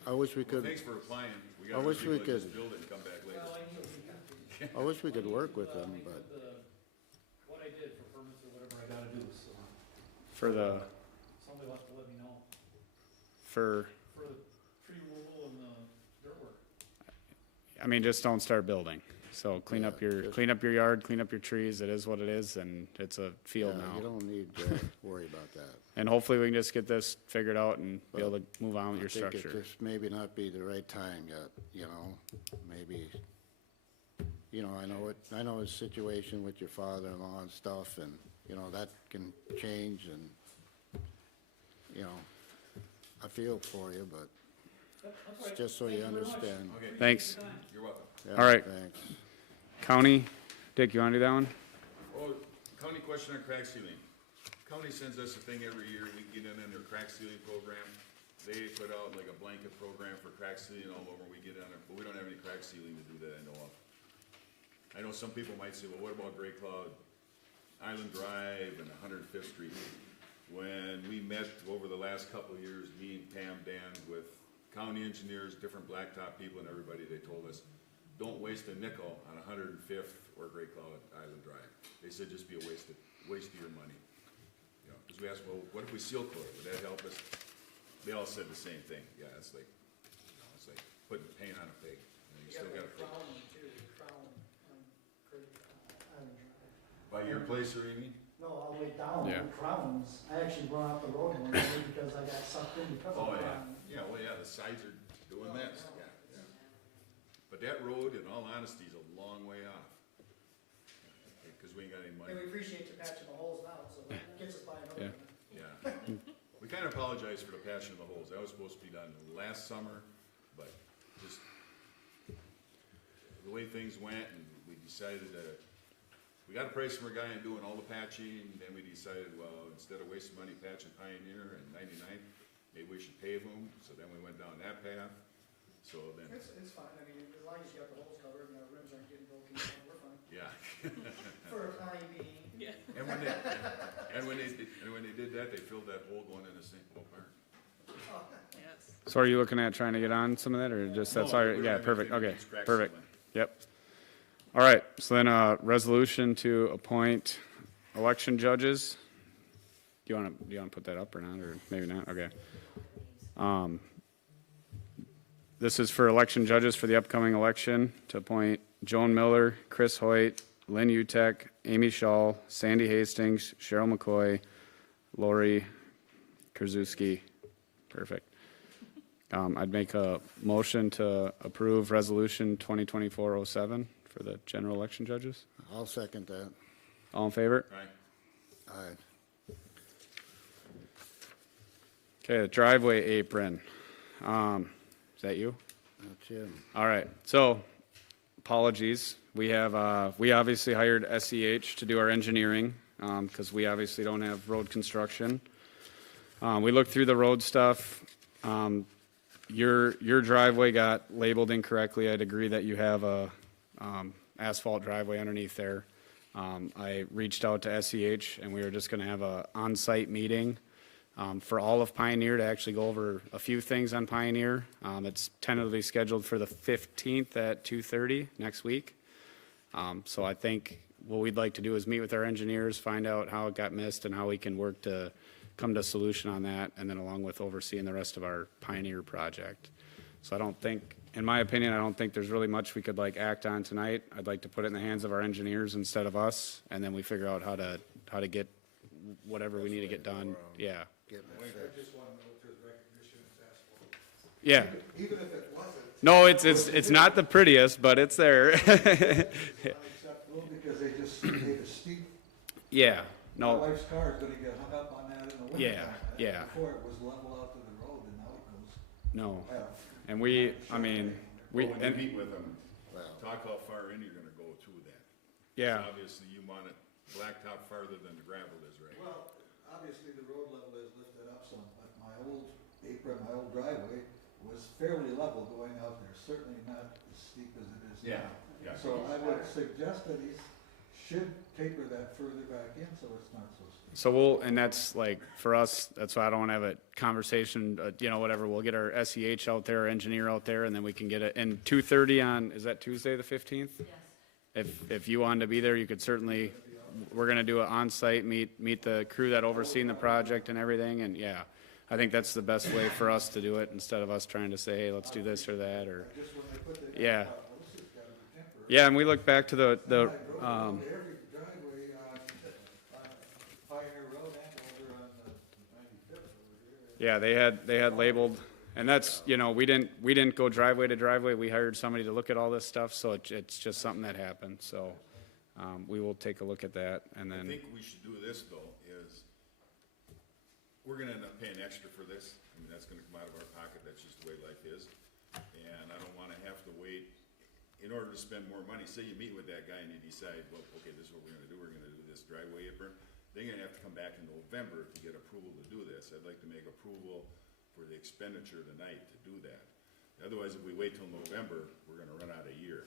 I wish we Well, could, thanks for applying. We I got wish we people that just could- build it and come back later. Well, I knew it. I wish we could work with them, but. What I did for permits or whatever I gotta do, so For the, somebody will have to let me know. for, For the tree removal and the dirt work. I mean, just don't start building. So clean up your yard, clean up your trees. It is what it is, and it's a field Yeah, you now. don't need to worry about that. And hopefully we can just get this figured out and be able to move on with your I think structure. it just maybe not be the right time yet, you know, maybe, you know, I know his situation with your father-in-law and stuff, and, you know, that can change, and, you know, I feel for you, but it's just so you understand. Okay, Thanks. you're welcome. Yeah, All right. Thanks. County, Dick, you wanna do that one? Oh, county question on crack sealing. County sends us a thing every year, we get in their crack sealing program. they put out like a blanket program for crack sealing all over, we get on it, but we don't have any crack sealing to do that, I know of. I know some people might say, well, what about Gray Cloud, Island Drive and 105th Street? When we met over the last couple of years, me and Pam, Dan, with county engineers, different blacktop people and everybody, they told us, don't waste a nickel on 105th or Gray Cloud Island Drive. They said just be a waste of your money. You know, because we asked, well, what if we seal coat it? Would that help us? They all said the same thing. Yeah, it's like, it's like putting paint on a pig. You still got to put. Crown on Island Drive. By your place, or you mean? No, all the way down, Yeah. the crowns. I actually went off the road one day because I got sucked in because of Oh, the yeah. crown. Yeah, well, yeah, the sides are doing this. Yeah, yeah. But that road, in all honesty, is a long way off. Because we ain't got any money. And we appreciate you patching the holes now, so that gets us by another. Yeah. Yeah. We kind of apologize for the patching of the holes. That was supposed to be done last summer, but just the way things went, and we decided that we got a price from a guy and doing all the patching, and then we decided, well, instead of wasting money patching Pioneer and 99th, maybe we should pave them. So then we went down that path. So then, It's fine, I mean, as long as you got the holes covered and the rims aren't getting broken, we're fine. yeah. For a time being. Yeah. And when they did that, they filled that hole going into St. Paul Park. Yes. So are you looking at trying to get on some of that, or just, that's No, all we right? don't Yeah, have perfect, anything okay, against crack perfect, sealing. yep. All right, so then, resolution to appoint election judges. Do you wanna put that up or not, or maybe not, okay. This is for election judges for the upcoming election to appoint Joan Miller, Chris Hoyt, Lynn Utek, Amy Shaw, Sandy Hastings, Cheryl McCoy, Lori Krasuski. Perfect. I'd make a motion to approve resolution 2024-07 for the general election judges. I'll second that. All in favor? Right? Aye. Okay, the driveway apron. Is that you? That's him. All right, so apologies. We have, we obviously hired SEH to do our engineering, because we obviously don't have road construction. We looked through the road stuff. Your driveway got labeled incorrectly. I'd agree that you have a, asphalt driveway underneath there. I reached out to SEH and we were just gonna have a on-site meeting, for all of Pioneer to actually go over a few things on Pioneer. It's tentatively scheduled for the 15th at 2:30 next week. So I think what we'd like to do is meet with our engineers, find out how it got missed and how we can work to come to a solution on that, and then along with overseeing the rest of our Pioneer project. So I don't think, in my opinion, I don't think there's really much we could like act on tonight. I'd like to put it in the hands of our engineers instead of us, and then we figure out how to get whatever we need to get done, yeah. Getting it I fixed. just want to know if there's recognition it's asphalt. Yeah, Even if it wasn't. no, it's not the prettiest, but it's there. It's unacceptable because they just made a steep. Yeah, My no, wife's car is gonna get hung up on that in the winter. Yeah, yeah. Before it was level out to the road and now it goes no, left. and we, I mean, we, Well, when you and, meet with them, Well, talk how far in you're gonna go to that. yeah, Obviously, you want it blacktop farther than the gravel is, right? Well, obviously the road level is lifted up some, but my old apron, my old driveway was fairly level going out there, certainly not as steep as it is now. Yeah. So I would suggest that he should taper that further back in so it's not so steep. so we'll, and that's like, for us, that's why I don't wanna have a conversation, whatever, we'll get our SEH out there, our engineer out there, and then we can get it, and 2:30 on, is that Tuesday, the 15th? Yes. If you wanted to be there, you could certainly, we're gonna do it on-site, meet the crew that overseeing the project and everything, and yeah, I think that's the best way for us to do it, instead of us trying to say, hey, let's do this or that, or, Just when they put the. yeah. Well, this has gotta be temporary. Yeah, and we look back to the, Every driveway on Pioneer Road and over on the 95th over here. yeah, they had labeled, and that's, we didn't go driveway to driveway, we hired somebody to look at all this stuff, so it's just something that happened, so, we will take a look at that, and I then, think we should do this, though, is, we're gonna end up paying extra for this. I mean, that's gonna come out of our pocket, that's just the way life is. And I don't wanna have to wait, in order to spend more money, say you meet with that guy and you decide, well, okay, this is what we're gonna do this driveway apron. Then you're gonna have to come back in November to get approval to do this. I'd like to make approval for the expenditure tonight to do that. Otherwise, if we wait till November, we're gonna run out of year.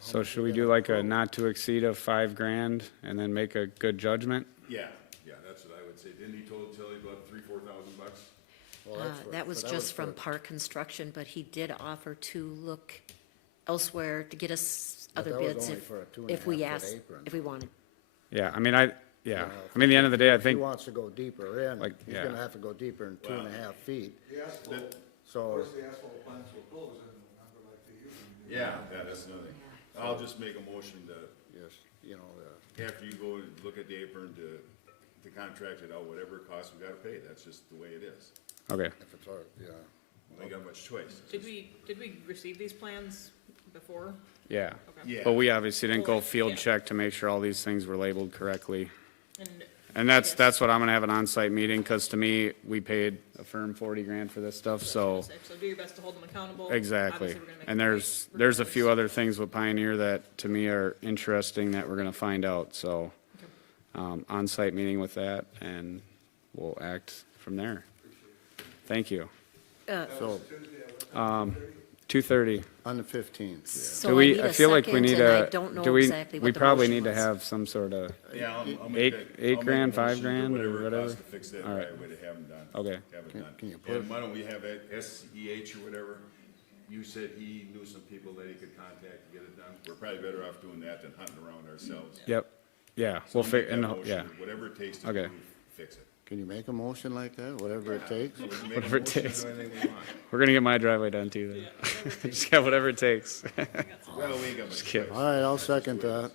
So should we do like a not to exceed of $5,000 and then make a good judgment? Yeah, that's what I would say. Didn't he tell you about $3,000-4,000? Well, that's for- That was but just from for- Park Construction, but he did offer to look elsewhere to get us But other that was bids only for a if we 2.5 foot asked, apron. if we wanted. Yeah, I mean, you know, at the end of the day, I If he think, wants to go deeper in, Like, he's yeah. gonna have to go deeper than 2.5 feet, The asphalt, of so, course, the asphalt plants will close in November like they usually do. Yeah, that's another thing. I'll just make a motion to, yes, you know, after you go and look at the apron, to contract it out, whatever it costs, we gotta pay. That's just the way it is. okay. if it's hard, yeah. We ain't got much choice. Did we receive these plans before? Yeah. Okay. Yeah. But we obviously didn't go Well, field yeah. check to make sure all these things were labeled correctly. And And that's what I'm gonna have an on-site meeting, because to me, we paid a firm $40,000 for this stuff, so. so do your best to hold them accountable. Exactly. Obviously, we're gonna make And the there's right a few other things with Pioneer that to me are interesting that we're gonna find out, so. On-site meeting with that, and we'll act from there. Thank you. So, 2:30. on the 15th, So Do I we, need I a feel like we second, need and I to, don't know do we, exactly we what the probably motion need to was. have some sort of, Yeah, I'll make Eight- that- eight I'll make grand, a motion, $5,000 or whatever it whatever? costs to fix that All right. driveway to have them done. Okay. Have it Can- done. can you put- And why don't we have that SEH or whatever? You said he knew some people that he could contact to get it done. We're probably better off doing that than hunting around ourselves. yep, yeah, So we'll I'll make and, that motion. yeah, Whatever it takes to Okay. do, fix it. can you make a motion like that, whatever it takes? So we can make a Whatever it motion, takes. do anything we want. we're gonna get my driveway done too then. Just got whatever it takes. Well, we ain't got much kidding. choice. All right, I'll second that.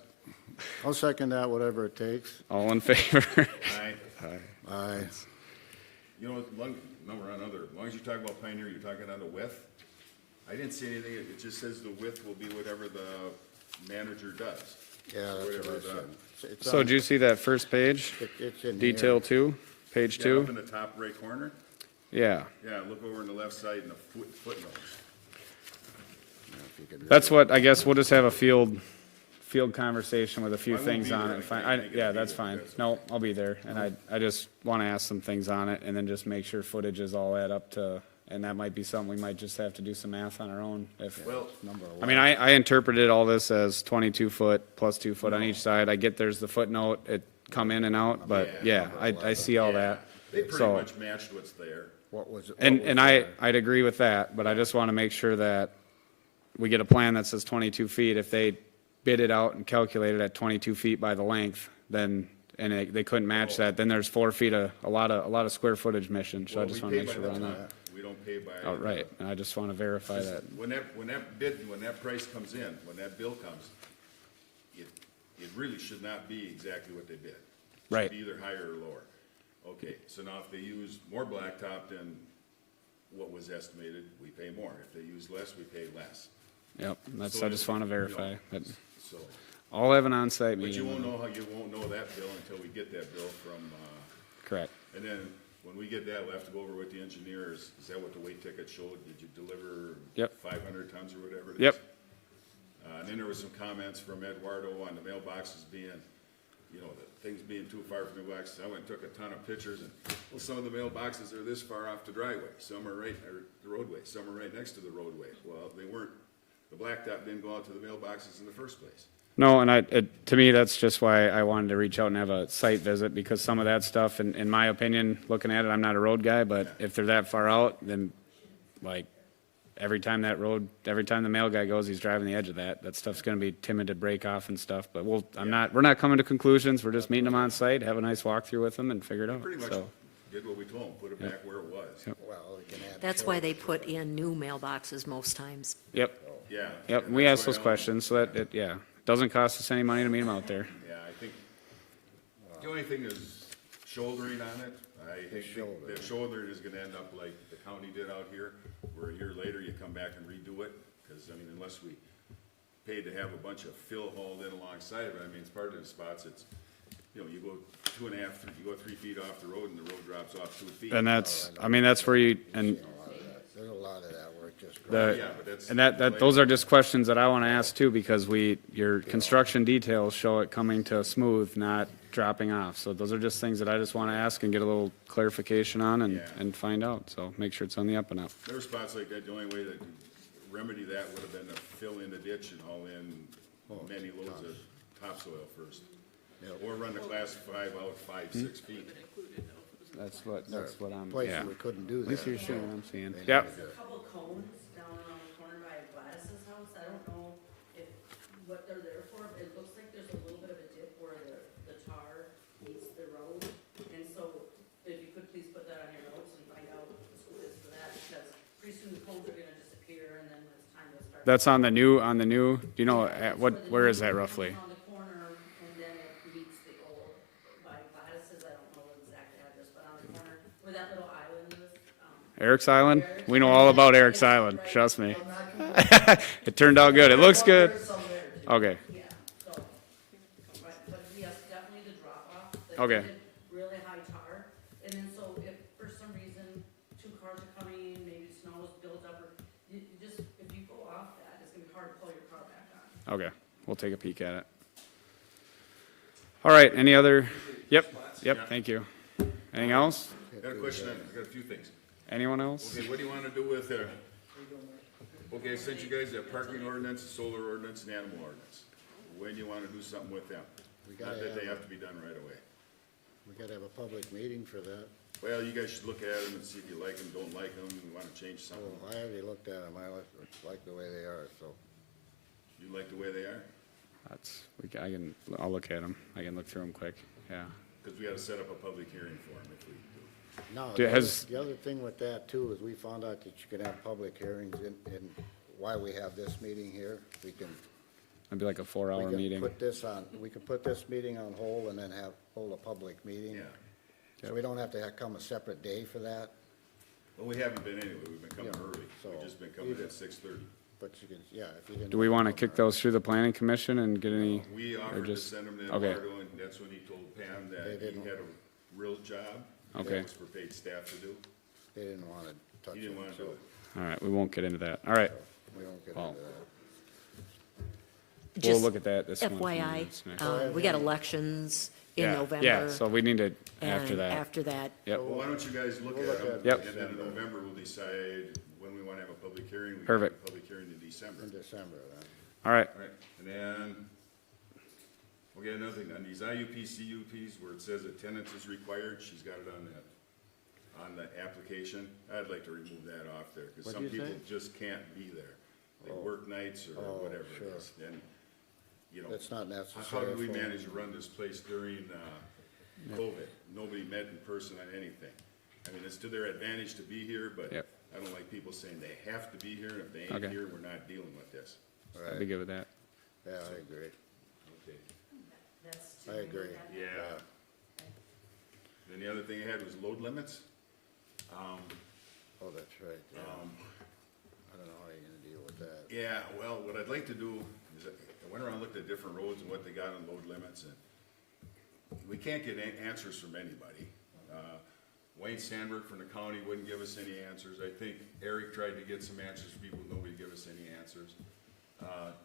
I'll second that, whatever it takes. All in favor? Aye. Aye. You know, as long as you talk about Pioneer, you're talking on the width. I didn't see anything, it just says the width will be whatever the manager does. Yeah, that's Whatever what I the- said. It's So on- did you see that first page? It's in here. Detail 2, page Yeah, up 2? in the top right corner. Yeah, Yeah, look over on the left side in the footnotes. Yeah, if you could read that's it. what, I guess we'll just have a field conversation with a few I won't things be on there. it. I Fine, can't make it yeah, be that's there, fine. that's No, I'll be there, and I just wanna ask some things on it, and then just make sure footage is all add up to, and that might be something we might just have to do some math on our own if. Well, Number I mean, I interpreted all this as 22 foot plus 2 foot on No. each side. I get there's the footnote, it come in and out, but yeah, I see all that. they pretty So- much matched what's there. What was it? And, what was and there? I'd agree with that, but I just want to make sure that we get a plan that says 22 feet. If they bid it out and calculate it at 22 feet by the length, then, and they couldn't match that, then there's 4 feet, a lot of square footage mission. So I Well, just we want to pay make by sure we're the on ton. that. We don't pay by. Outright, and I just want to verify that. When that price comes in, when that bill comes, it really should not be exactly what they bid. It should Right. be either higher or lower. Okay, so now if they use more blacktop than what was estimated, we pay more. If they use less, we pay less. Yep, that's, So I just want to you know, verify. But So, I'll have an on-site but you meeting. won't know that bill until we get that bill from, Correct. and then when we get that, we'll have to go over with the engineers. Is that what the weight ticket showed? Did you deliver? Yep. 500 tons or whatever it is? Yep. And then there was some comments from Eduardo on the mailboxes being, you know, the things being too far from the mailboxes. I went and took a ton of pictures and, well, some of the mailboxes are this far off the driveway. Some are right, or the roadway, some are right next to the roadway. Well, they weren't, the blacktop didn't go out to the mailboxes in the first place. No, and to me, that's just why I wanted to reach out and have a site visit, because some of that stuff, in my opinion, looking at it, I'm not a road guy, but if they're that far out, then, like, every time the mail guy goes, he's driving the edge of that stuff's gonna be timid to break off and stuff, but we're not coming to conclusions, we're just meeting them on site, have a nice walkthrough with them and figure it out, Pretty much so. did what we told them, put it back where it was. Well, we can add That's why they put in new mailboxes most times. Yep, Yeah. yep, and we that's asked why those I don't- questions, so that, doesn't cost us any money to meet them out there. Yeah, I think, the only thing is shouldering on it. I think shoulder. that shoulder is gonna end up like the county did out here, where a year later you come back and redo it. Cause I mean, unless we paid to have a bunch of fill hauled in alongside of it, I mean, it's part of the spots, it's, you know, you go 3 feet off the road and the road drops off 2 feet. And that's where you, and There's a lot of that work just. the, Yeah, but that's. and those are just questions that I wanna ask too, because your construction details show it coming to smooth, not dropping off. So those are just things that I just want to ask and get a little clarification on Yeah. and find out. So make sure it's on the up and up. There were spots like that, the only way that could remedy that would have been to fill in the ditch and haul in many loads of topsoil first. Yep. Or run the class 5 out 5-6 feet. That's what I'm, Places yeah. we couldn't do At least that. you're seeing what I'm seeing. They Yep. needed to- Couple cones down around the corner by Gladys's house, I don't know what they're there for, but it looks like there's a little bit of a dip where the tar meets the road. And so, if you could please put that on your notes and find out who it is for that, because pretty soon the cones are gonna disappear, and then when it's time to start. That's on the new, do you know, where is that roughly? On the corner, and then it meets the old, by Gladys's, I don't know the exact address, but on the corner, where that little island is, Eric's Island? We know all about Eric's Island, trust me. It turned out good. It looks good. Okay, yeah, so, but yes, definitely the drop off. Okay. Really high tar, and then so if for some reason 2 cars are coming, maybe snow is built up, or you just, if you go off that, it's gonna be hard to pull your car back on. okay. We'll take a peek at it. All right, any other? Yep, thank you. Anything else? I got a question, I got a few things. Anyone else? Okay, what do you wanna do with, okay, I sent you guys that parking ordinance, solar ordinance, and animal ordinance. When do you wanna do something with them? We Not gotta that they have, have to be done right away. we gotta have a public meeting for that. Well, you guys should look at them and see if you like them, don't like them, you wanna change Oh, something. I already looked at them, I like the way they are, so. You like the way they are? I'll look at them. I can look through them quick, yeah. Cause we gotta set up a public hearing for them if we do. No, Has- the other thing with that too is we found out that you can have public hearings in why we have this meeting here. We can, It'd be like a we 4-hour can meeting. put this on, we can put this meeting on hold and then hold a public meeting. Yeah, So we don't have to come a separate day for that, well, we haven't been anyway, we've been coming Yeah, early, so we've just been coming either- at 6:30. but you can, yeah, if you didn't. Do we want to come kick early. those through the planning commission and get any? We offered to just- send them to okay. Eduardo, and that's when he told Pam They that he didn't. had a real job. Okay. That was for paid staff to do. They didn't wanna touch He it, didn't wanna so do it. All right, we won't get into that. All right, we don't get Well, into that. we'll Just look at that this month. FYI, next. we got elections in Yeah, November. Yeah, so we need to, after And that. after that, Yep, Well, why don't you guys look We'll at look them? at Yep. And then in November, we'll decide when we wanna have a public hearing. We can Perfect. have a public hearing in December. In December then. all right. All right, and then, we'll get another thing, on these IUP, CUPs, where it says attendance is required, she's got it on the application. I'd like to remove that off there, cause What'd some you people say? just can't be there. They Oh. work nights or Oh, whatever it sure. is, and, you know. It's not How necessary. did we for- manage to run this place during, COVID? Nobody met in person on anything. I mean, it's to their advantage to be here, but Yep. I don't like people saying they have to be here, and if they ain't Okay. here, we're not dealing with this. I'd be good with that. Yeah, I agree. Okay. That's. I agree. Yeah. Then the other thing I had was load limits. Oh, that's right, yeah. I don't know how you're gonna deal with that. Yeah, well, what I'd like to do is I went around, looked at different roads and what they got on load limits, and we can't get answers from anybody. Wayne Sandberg from the county wouldn't give us any answers. I think Eric tried to get some answers from people, nobody gave us any answers.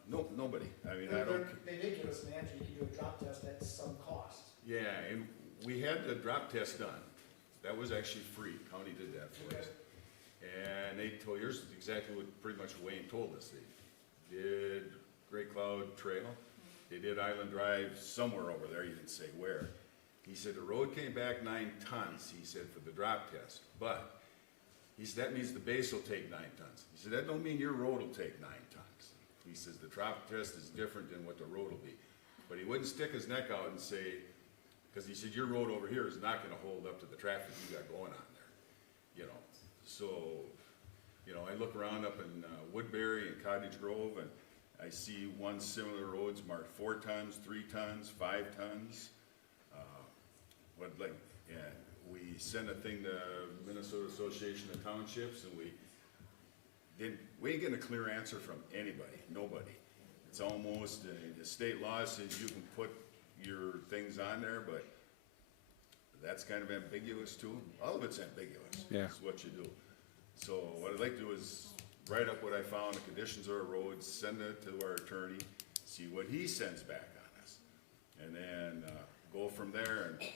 Nobody. I mean, I don't. They did give us an answer, you can do a drop test at some cost. Yeah, and we had the drop test done. That was actually free. County did that for us. And they told, here's exactly what pretty much Wayne told us. They did Great Cloud Trail. They did Island Drive somewhere over there. He didn't say where. He said the road came back 9 tons, he said, for the drop test. But he said, that means the base will take 9 tons. He said, that don't mean your road will take 9 tons. He says, the drop test is different than what the road will be. But he wouldn't stick his neck out and say, because he said, your road over here is not gonna hold up to the traffic you got going on there, you know. So, you know, I look around up in Woodbury and Cottage Grove, and I see one similar roads marked 4 tons, 3 tons, 5 tons. We sent a thing to Minnesota Association of Townships, and we ain't getting a clear answer from anybody, nobody. It's almost, the state law says you can put your things on there, but that's kind of ambiguous too. All of it's ambiguous. Yeah. Is what you do. So what I'd like to do is write up what I found, the conditions of our roads, send it to our attorney, see what he sends back on us. And then, go from there, and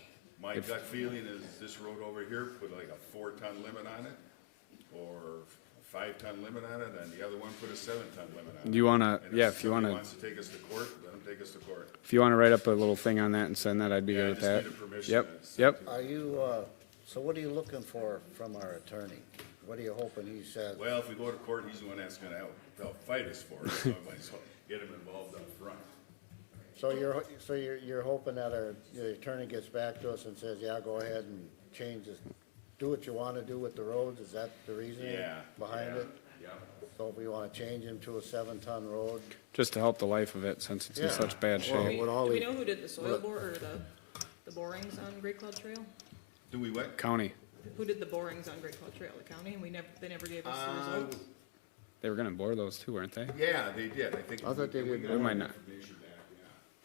my gut feeling is this road over here, put like a 4-ton limit on it, or a 5-ton limit on it, and the other one put a 7-ton limit on it. Do you wanna, And yeah, if you somebody wanna, wants to take us to court, let them take us to court. if you wanna write up a little thing on that and send that, I'd be Yeah, I good with just that. need a permission. Yep, to send yep. to- Are you, so what are you looking for from our attorney? What are you hoping he says? Well, if we go to court, he's the one that's gonna help fight us for it, so I might as well get him involved up front. So you're hoping that the attorney gets back to us and says, yeah, go ahead and change this, do what you wanna do with the roads, is that the reasoning Yeah. behind yeah, it? Yeah. So if we wanna change him to a 7-ton road, Just to help the life of it, since it's in Yeah. such bad Well, shape. with all Do we the- know who did the soil bore, or the borings on Great Cloud Trail? Do we what? County, Who did the borings on Great Cloud Trail? The county? And they never gave us the results? they were gonna bore those too, weren't they? Yeah, they did, I think. I thought they we did got We might not. information back, yeah.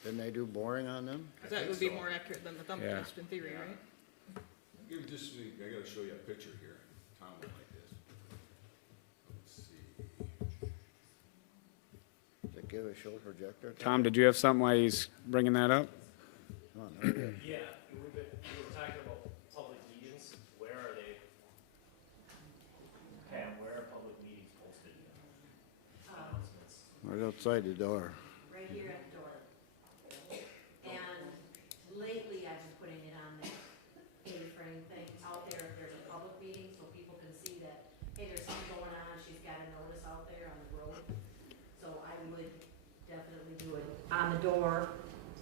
didn't they do boring on them? 'Cause that think would be so. more accurate than the thumb Yeah. test in theory, right? Give just, I gotta show you a picture here. Tom would like this. Let's see. Does it give a show projector? Tom, did you have something while he's bringing that up? Come on, there it is. Yeah, we were talking about public meetings, where are they? Pam, where are public meetings posted? Announcements. Right outside the door. Right here at the door. And lately, I've been putting it on the A-frame thing out there if there's a public meeting, so people can see that, hey, there's something going on, she's got a notice out there on the road. So I would definitely do it on the door,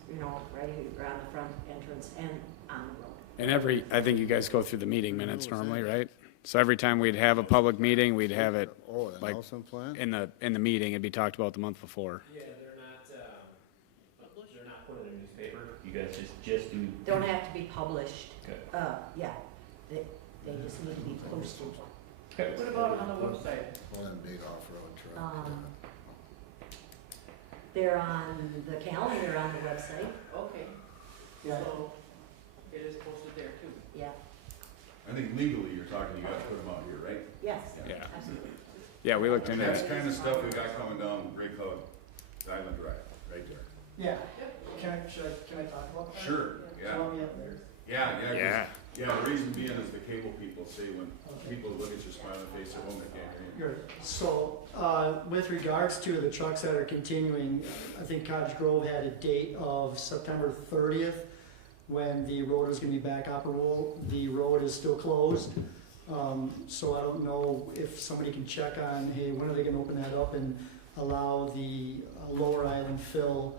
you know, right here, on the front entrance and on the road. And I think you guys go through the meeting minutes normally, right? So every time we'd have a public meeting, we'd have it Oh, the like Nelson plan? in the meeting, it'd be talked about the month before. Yeah, they're not put in a newspaper, you guys just do. Don't have to be published. Okay. Yeah, they just need to be posted. What about on the website? One of them big off-road trucks. They're on the calendar on the website, Okay, Yeah. so it is posted there too. yeah, I think legally, you're talking, you gotta put them out here, right? yes, Yeah. absolutely. Yeah, we looked And into that's it. kind of stuff we got coming down Great Cloud Island Drive, right there. Yeah, can I talk about that? Sure, Do you yeah. want me up there? Yeah, yeah. 'cause- Yeah. Yeah, the reason being is the cable people say when people look at your smiling face at home, they can't hear you. Good. So, with regards to the trucks that are continuing, I think Cottage Grove had a date of September 30th when the road is gonna be back operable. The road is still closed. So I don't know if somebody can check on, hey, when are they gonna open that up and allow the Lower Island fill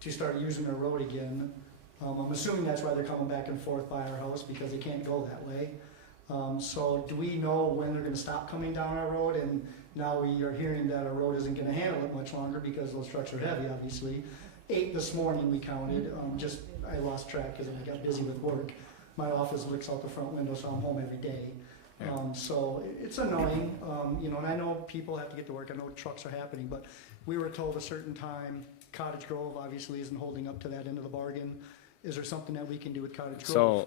to start using their road again. I'm assuming that's why they're coming back and forth by our house, because they can't go that way. So do we know when they're gonna stop coming down our road? And now we are hearing that our road isn't gonna handle it much longer because those trucks are heavy, obviously. 8 this morning we counted, I lost track because I got busy with work. My office looks out the front window, so I'm home every day. So it's annoying, and I know people have to get to work, I know trucks are happening, but we were told a certain time. Cottage Grove obviously isn't holding up to that end of the bargain. Is there something that we can do with Cottage Grove?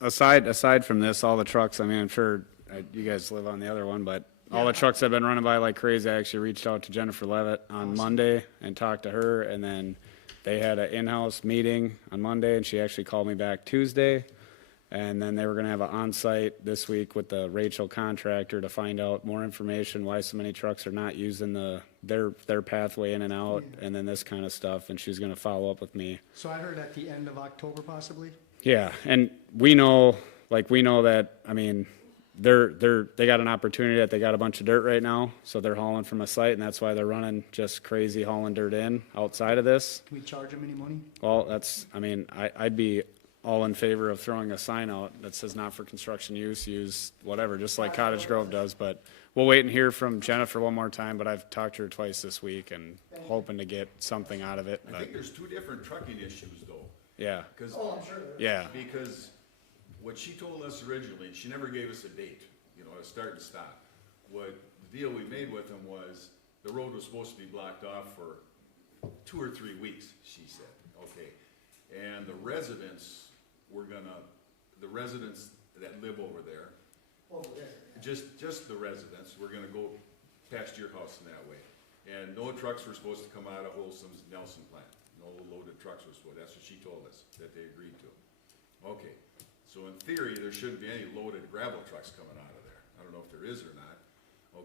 So, aside from this, all the trucks, I mean, I'm sure you guys live on the other one, but all the trucks have been running by like crazy. I actually reached out to Jennifer Levitt on Monday and talked to her, and then they had an in-house meeting on Monday, and she actually called me back Tuesday. And then they were gonna have an on-site this week with the Rachel contractor to find out more information, why so many trucks are not using their pathway in and out, and then this kind of stuff, and she's gonna follow up with me. So I heard at the end of October possibly? Yeah, and we know that, I mean, they got an opportunity that they got a bunch of dirt right now, so they're hauling from a site, and that's why they're running just crazy hauling dirt in outside of this. Can we charge them any money? Well, I'd be all in favor of throwing a sign out that says not for construction use whatever, just like Cottage Grove does, but we'll wait and hear from Jennifer one more time, but I've talked to her twice this week and hoping to get something out of it, I but, think there's two different trucking issues though, yeah, because, Oh, I'm sure there is. yeah. because what she told us originally, she never gave us a date, a start and stop. What the deal we made with them was, the road was supposed to be blocked off for 2 or 3 weeks, she said, okay. And the residents that live over there, Over there. just the residents, we're gonna go past your house in that way. And no trucks were supposed to come out of Wholesome's Nelson plant, no loaded trucks was what, that's what she told us, that they agreed to. Okay, so in theory, there shouldn't be any loaded gravel trucks coming out of there. I don't know if there is or not.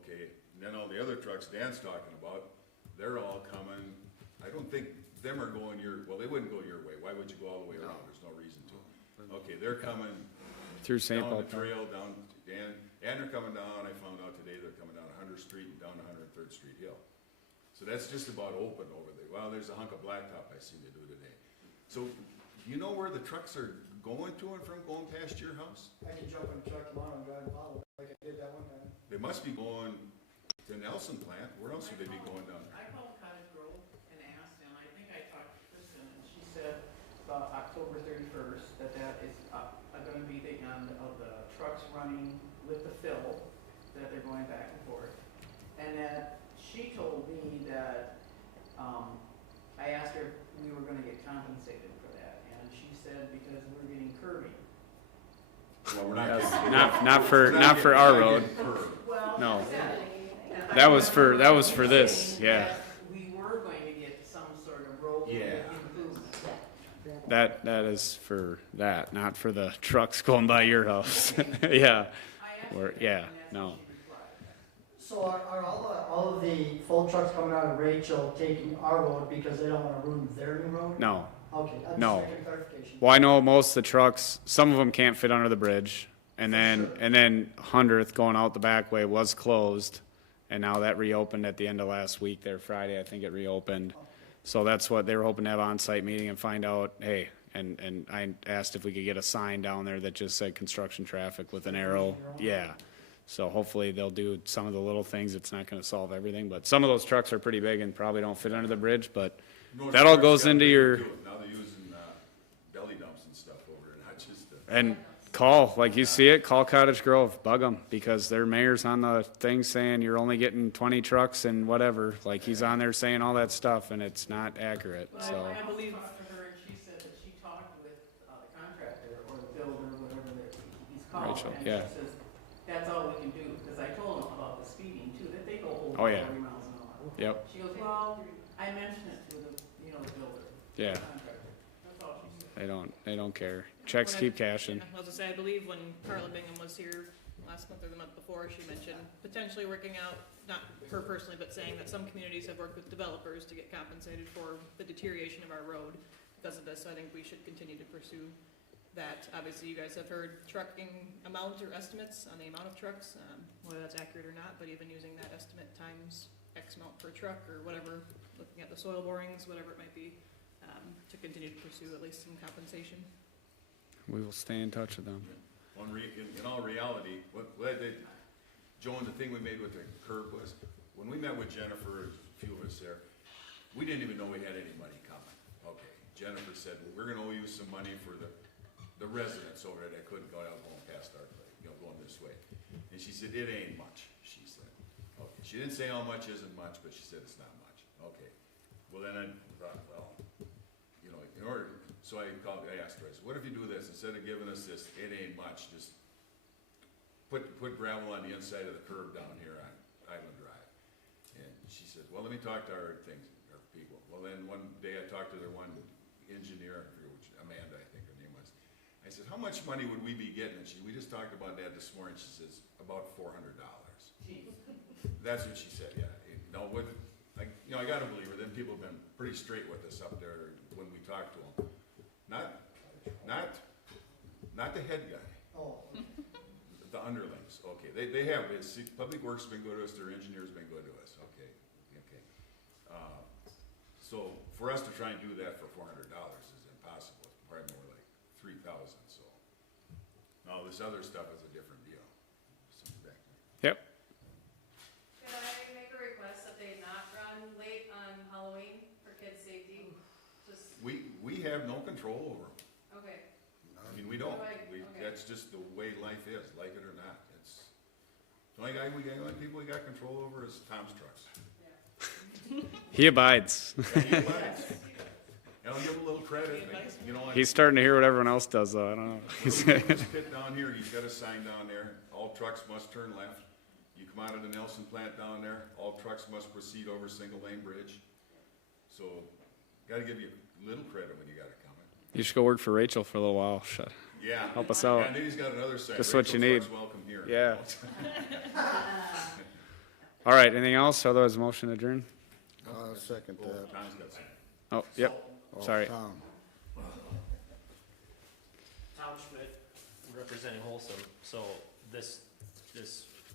Okay, and then all the other trucks Dan's talking about, they're all coming, I don't think them are going well, they wouldn't go your way. Why would you go all the way around? There's no reason to. Okay, they're coming Through St. down Paul. the trail, down and they're coming down, I found out today, they're coming down 100th Street and down 103rd Street Hill. So that's just about open over there. Well, there's a hunk of blacktop I seen they do today. So, do you know where the trucks are going to and from, going past your house? I can jump in the truck tomorrow and drive and follow, like I did that one time. They must be going to Nelson Plant. Where else would they be going down there? I called Cottage Grove and asked, and I think I talked to Kristen, and she said about October 31st, that is gonna be the end of the trucks running with the fill, that they're going back and forth. And that she told me that, I asked her if we were gonna get compensated for that, and she said because we're getting curbing. Well, we're not Yes, getting. not for our road. Well, No. and That I was remember for this, saying yeah. that we were going to get some sort of road Yeah. improvement. That is for that, not for the trucks going by your house. Yeah, I asked or, her that, yeah, and that's no. what she replied. So are all of the full trucks coming out of Rachel taking our road because they don't wanna ruin their new road? No. Okay, I'm No. just making clarification. Well, I know most of the trucks, some of them can't fit under the bridge. And then 100th going out the back way was closed. And now that reopened at the end of last week there, Friday, I think it reopened. So that's what they were hoping to have on-site meeting and find out, hey, and I asked if we could get a sign down there that just said construction traffic with an arrow. Yeah. So hopefully they'll do some of the little things. It's not gonna solve everything, but some of those trucks are pretty big and probably don't fit under the bridge, but No, that all trucks goes got into bigger your, too. Now they're using, belly dumps and stuff over there, not just the. and call, like you see it, call Cottage Grove, bug them, because their mayor's on the thing saying you're only getting 20 trucks and whatever. Like he's on there saying all that stuff and it's not accurate, Well, so. I believe talked to her, and she said that she talked with the contractor or the builder, whatever that he's called. Rachel, and yeah. she says, that's all we can do, because I told him about the speeding too, that they go over Oh, yeah. 40 miles an hour. Yep, She goes, well, I mentioned it to the, the builder. yeah, The contractor. That's all she said. they don't care. Checks keep cashing. Yeah, I was gonna say, I believe when Carla Bingham was here last month or the month before, she mentioned potentially working out, not her personally, but saying that some communities have worked with developers to get compensated for the deterioration of our road because of this. So I think we should continue to pursue that. Obviously, you guys have heard trucking amount or estimates on the amount of trucks, whether that's accurate or not, but even using that estimate times X amount per truck or whatever, looking at the soil borings, whatever it might be, to continue to pursue at least some compensation. We will stay in touch with them. In all reality, Joan, the thing we made with the curb was, when we met with Jennifer, a few of us there, we didn't even know we had any money coming. Okay, Jennifer said, well, we're gonna owe you some money for the residents over there that couldn't go out going past our place, going this way. And she said, it ain't much, she said. Okay, she didn't say how much isn't much, but she said it's not much. Okay, well then I thought, well, in order, so I asked her, I said, what if you do this, instead of giving us this, it ain't much, just put gravel on the inside of the curb down here on Island Drive. And she said, well, let me talk to our people. Well, then one day I talked to their one engineer, I forget which, Amanda, I think her name was. I said, how much money would we be getting? And we just talked about that this morning. She says, about $400. That's what she said, yeah. I gotta believe her, then people have been pretty straight with us up there when we talked to them. Not the head guy. Oh, The underlings, okay, they have, Public Works has been good to us, their engineers been good to us, okay. So, for us to try and do that for $400 is impossible, it's probably more like 3,000, so. Now, this other stuff is a different deal. Something back there. Yep, Could I make a request that they not run late on Halloween for kids' safety? Just, We have no control over them, okay, I mean, we don't, Right, okay. that's just the way life is, like it or not, the only people we got control over is Tom's trucks. he abides. And he abides. And I'll give him a little credit, He's starting to hear what everyone else does though, I don't know. This pit down here, he's got a sign down there, all trucks must turn left. You come out of the Nelson plant down there, all trucks must proceed over single lane bridge. So, gotta give you little credit when you got it coming. You should go work for Rachel for a little while. Shut. Yeah. Help us out. And then he's got another side. Just what you Rachel need. Trucks Welcome here. Yeah. All right, anything else? Otherwise, motion adjourn? I'll second that. Tom's got some. Oh, yep, Oh, sorry. Tom. Tom Schmidt, representing Wholesome. So this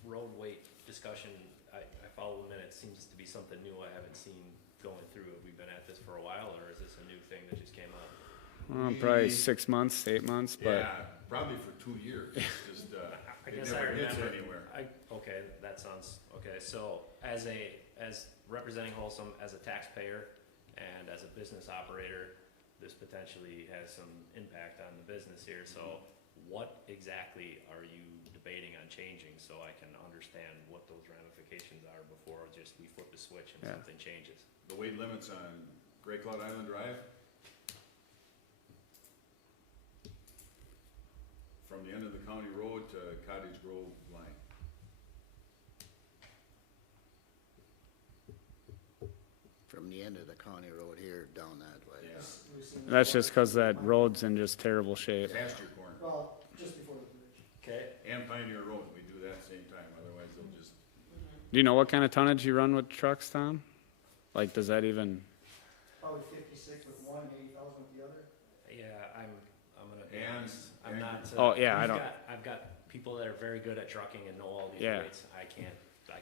road weight discussion, I follow the minutes, seems to be something new I haven't seen going through. Have we been at this for a while, or is this a new thing that just came up? Probably 6 months, 8 months, but Yeah, probably for 2 years. It's just, I it guess I never hits remember. anywhere. Okay, that sounds, okay, so as representing Wholesome, as a taxpayer and as a business operator, this potentially has some impact on the business here, so what exactly are you debating on changing, so I can understand what those ramifications are before just we flip the switch and Yeah. something changes? The weight limits on Great Cloud Island Drive, from the end of the county road to Cottage Grove line. From the end of the county road here down that way. Yeah, that's just because that road's in just terrible shape. pasture corn. Well, just before the bridge. Okay, And Pioneer Road, we do that same time, otherwise they'll just, Do you know what kind of tonnage you run with trucks, Tom? Like, does that even, Probably 56 with one, 80,000 with the other. yeah, I'm gonna be And- honest, I'm and- not. Oh, yeah, I don't- I've got people that are very good at trucking and know all these Yeah. rates, I can't.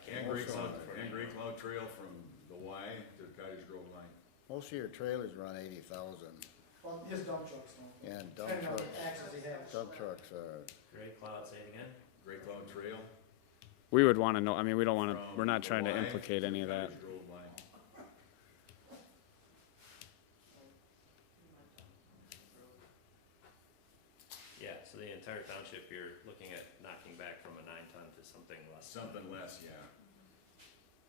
and Great Also, Cloud, and Great Cloud Trail from the Y to the Cottage Grove line. Most of your trailers run 80,000, Well, his dump trucks don't. and dump Depending on trucks, the axles he has. dump trucks are, Great Cloud, say it again? Great Cloud Trail. we would want to know, I mean, we don't want to, from we're not the trying to Y implicate any of the that. Cottage Grove line. Yeah, so the entire township, you're looking at knocking back from a 9-ton to something less. Something less, yeah.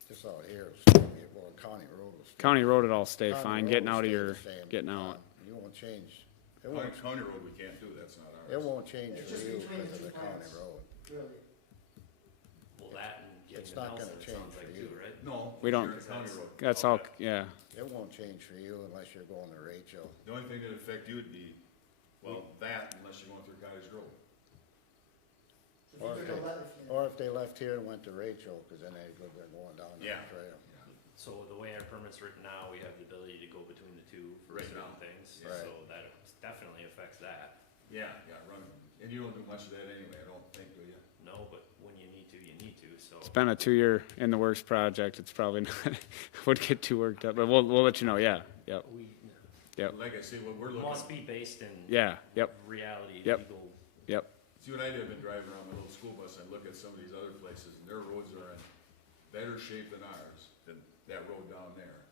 just out here, well, county road will stay. County road, it all stay County fine, road getting will out of stay your, the same. getting out. You won't change, it County, won't, county road we can't do, that's not ours. it won't change It's for just you between because of the the two county plants. road. Really. Well, that and getting It's to not gonna Nelson, it change sounds for like you. too, right? No. We don't- you're a county road. That's all, yeah. It won't change for you unless you're going to Rachel. The only thing that affect you would be, well, that unless you're going through Cottage Grove. So if you took a left, Or if they left here and went to Rachel, because then they're going down the Yeah. trail. So the way our permit's written now, we have the ability to go between the two for Right certain now. things, Right. so that definitely affects that. Yeah, run, and you don't do much of that anyway, I don't think, do you? No, but when you need to, you need to, so. It's been a 2-year in the works project, it's probably not, would get too worked up, but we'll let you know, yeah, yep, We Yep. Like I say, what we're must looking, be based in yeah, yep, reality, Yep. legal. yep. see what I do, I've been driving around my little school bus, I look at some of these other places, and their roads are in better shape than ours, than that road down there.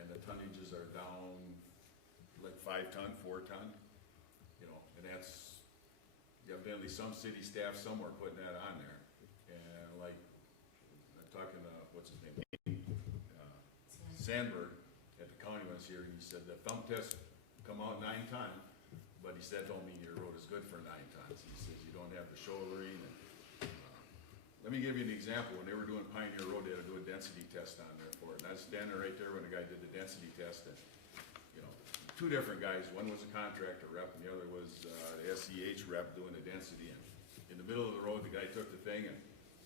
And the tonnages are down like 5 ton, 4 ton, you know, and that's, evidently some city staff somewhere putting that on there. And like, I'm talking to, what's his name? Sandberg at the county was here, and he said the thumb test come out 9 ton, but he said, don't mean your road is good for 9 tons. He says you don't have the shouldering and, let me give you an example. When they were doing Pioneer Road, they had to do a density test on there for it. And I was standing right there when the guy did the density test, and, you know, 2 different guys. One was a contractor rep, and the other was, the SEH rep doing the density. And in the middle of the road, the guy took the thing and,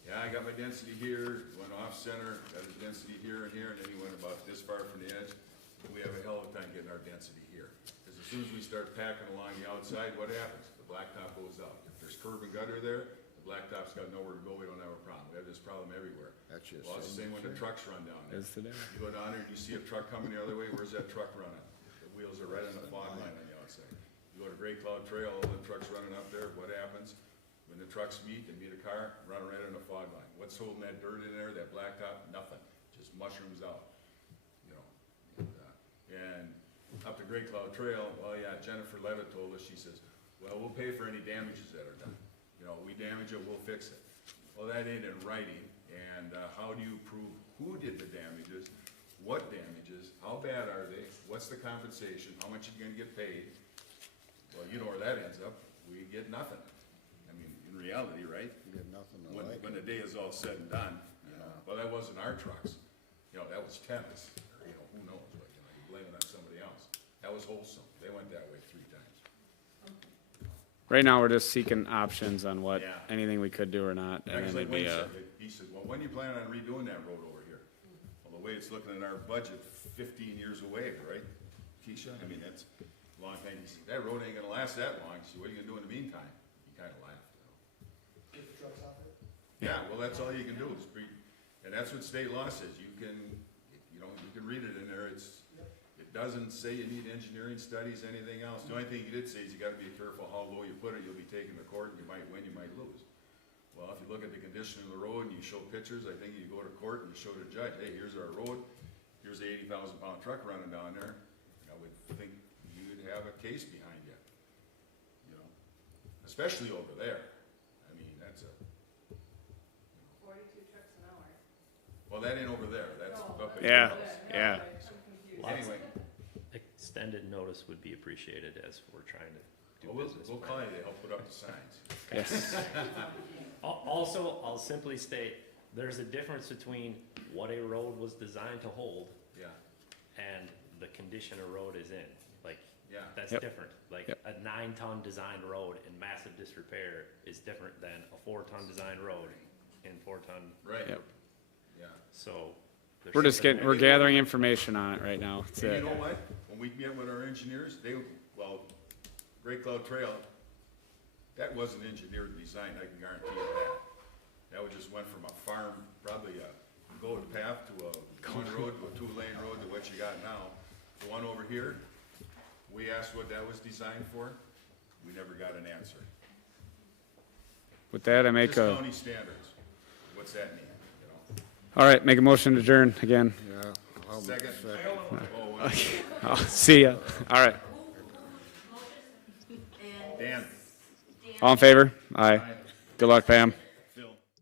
yeah, I got my density here, went off center, got his density here and here, and then he went about this far from the edge. We have a hell of a time getting our density here. Because as soon as we start packing along the outside, what happens? The blacktop goes out. If there's curb and gutter there, the blacktop's got nowhere to go, we don't have a problem. We have this problem everywhere. That's just. Well, it's the same when the trucks run down there. Is today. You go down there and you see a truck coming the other way, where's that truck running? The wheels are right on the fog line on the outside. You go to Great Cloud Trail, all the trucks running up there, what happens? When the trucks meet and meet a car, run right on the fog line. What's holding that dirt in there, that blacktop? Nothing, just mushrooms out, you know. And up to Great Cloud Trail, well, yeah, Jennifer Levitt told us, she says, well, we'll pay for any damages that are done. You know, we damage it, we'll fix it. Well, that ain't in writing, and how do you prove who did the damages, what damages, how bad are they, what's the compensation, how much are you gonna get paid? Well, you know where that ends up, we get nothing. I mean, in reality, right? You get nothing to When, like. when the day is all said and done, you know, well, that wasn't our trucks, you know, that was tennis, or, you know, who knows, but, you know, you blame it on somebody else. That That was wholesome. They went that way 3 times. Right now, we're just seeking options on what, Yeah. anything we could do or not, and Because then like it'd be Wayne a, said, he said, well, when do you plan on redoing that road over here? Well, the way it's looking in our budget, 15 years away, right? Keisha, I mean, that's a long time. He said, that road ain't gonna last that long. So what are you gonna do in the meantime? He kinda laughed. Get the trucks off it. Yeah, well, that's all you can do is and that's what state law says. You can, you can read it in there. It doesn't say you need engineering studies, anything else. The only thing you did say is you gotta be careful how low you put it. You'll be taken to court and you might win, you might lose. Well, if you look at the condition of the road and you show pictures, I think you go to court and you show the judge, hey, here's our road, here's the 80,000-pound truck running down there. I would think you'd have a case behind you, you know, especially over there. I mean, that's a, 42 trucks an hour. well, that ain't over there. That's up at Yeah. your house. yeah. Anyway, Extended notice would be appreciated as we're trying to do well, business. we'll call you to help put up the signs. Yes. Also, I'll simply state, there's a difference between what a road was designed to hold Yeah, and the condition a road is in. Like, yeah. that's Yep. different. Like, Yep. a 9-ton designed road in massive disrepair is different than a 4-ton designed road in 4-ton. Right. Yep. Yeah. So. there's We're just something getting, we're gathering information on it right now. That's And you it. know what? When we get with our engineers, Great Cloud Trail, that wasn't engineered and designed, I can guarantee you that. That just went from a farm, probably a goat path to a one road to a 2-lane road to what you got now. The one over here, we asked what that was designed for, we never got an answer. With that, I make Just a, county standards, what's that mean, you know? all right, make a motion to adjourn again. Yeah. I'll- Second. second. Oh, one. I'll see ya. All right. Dan. All in favor? Aye. Aye. Good luck, Pam.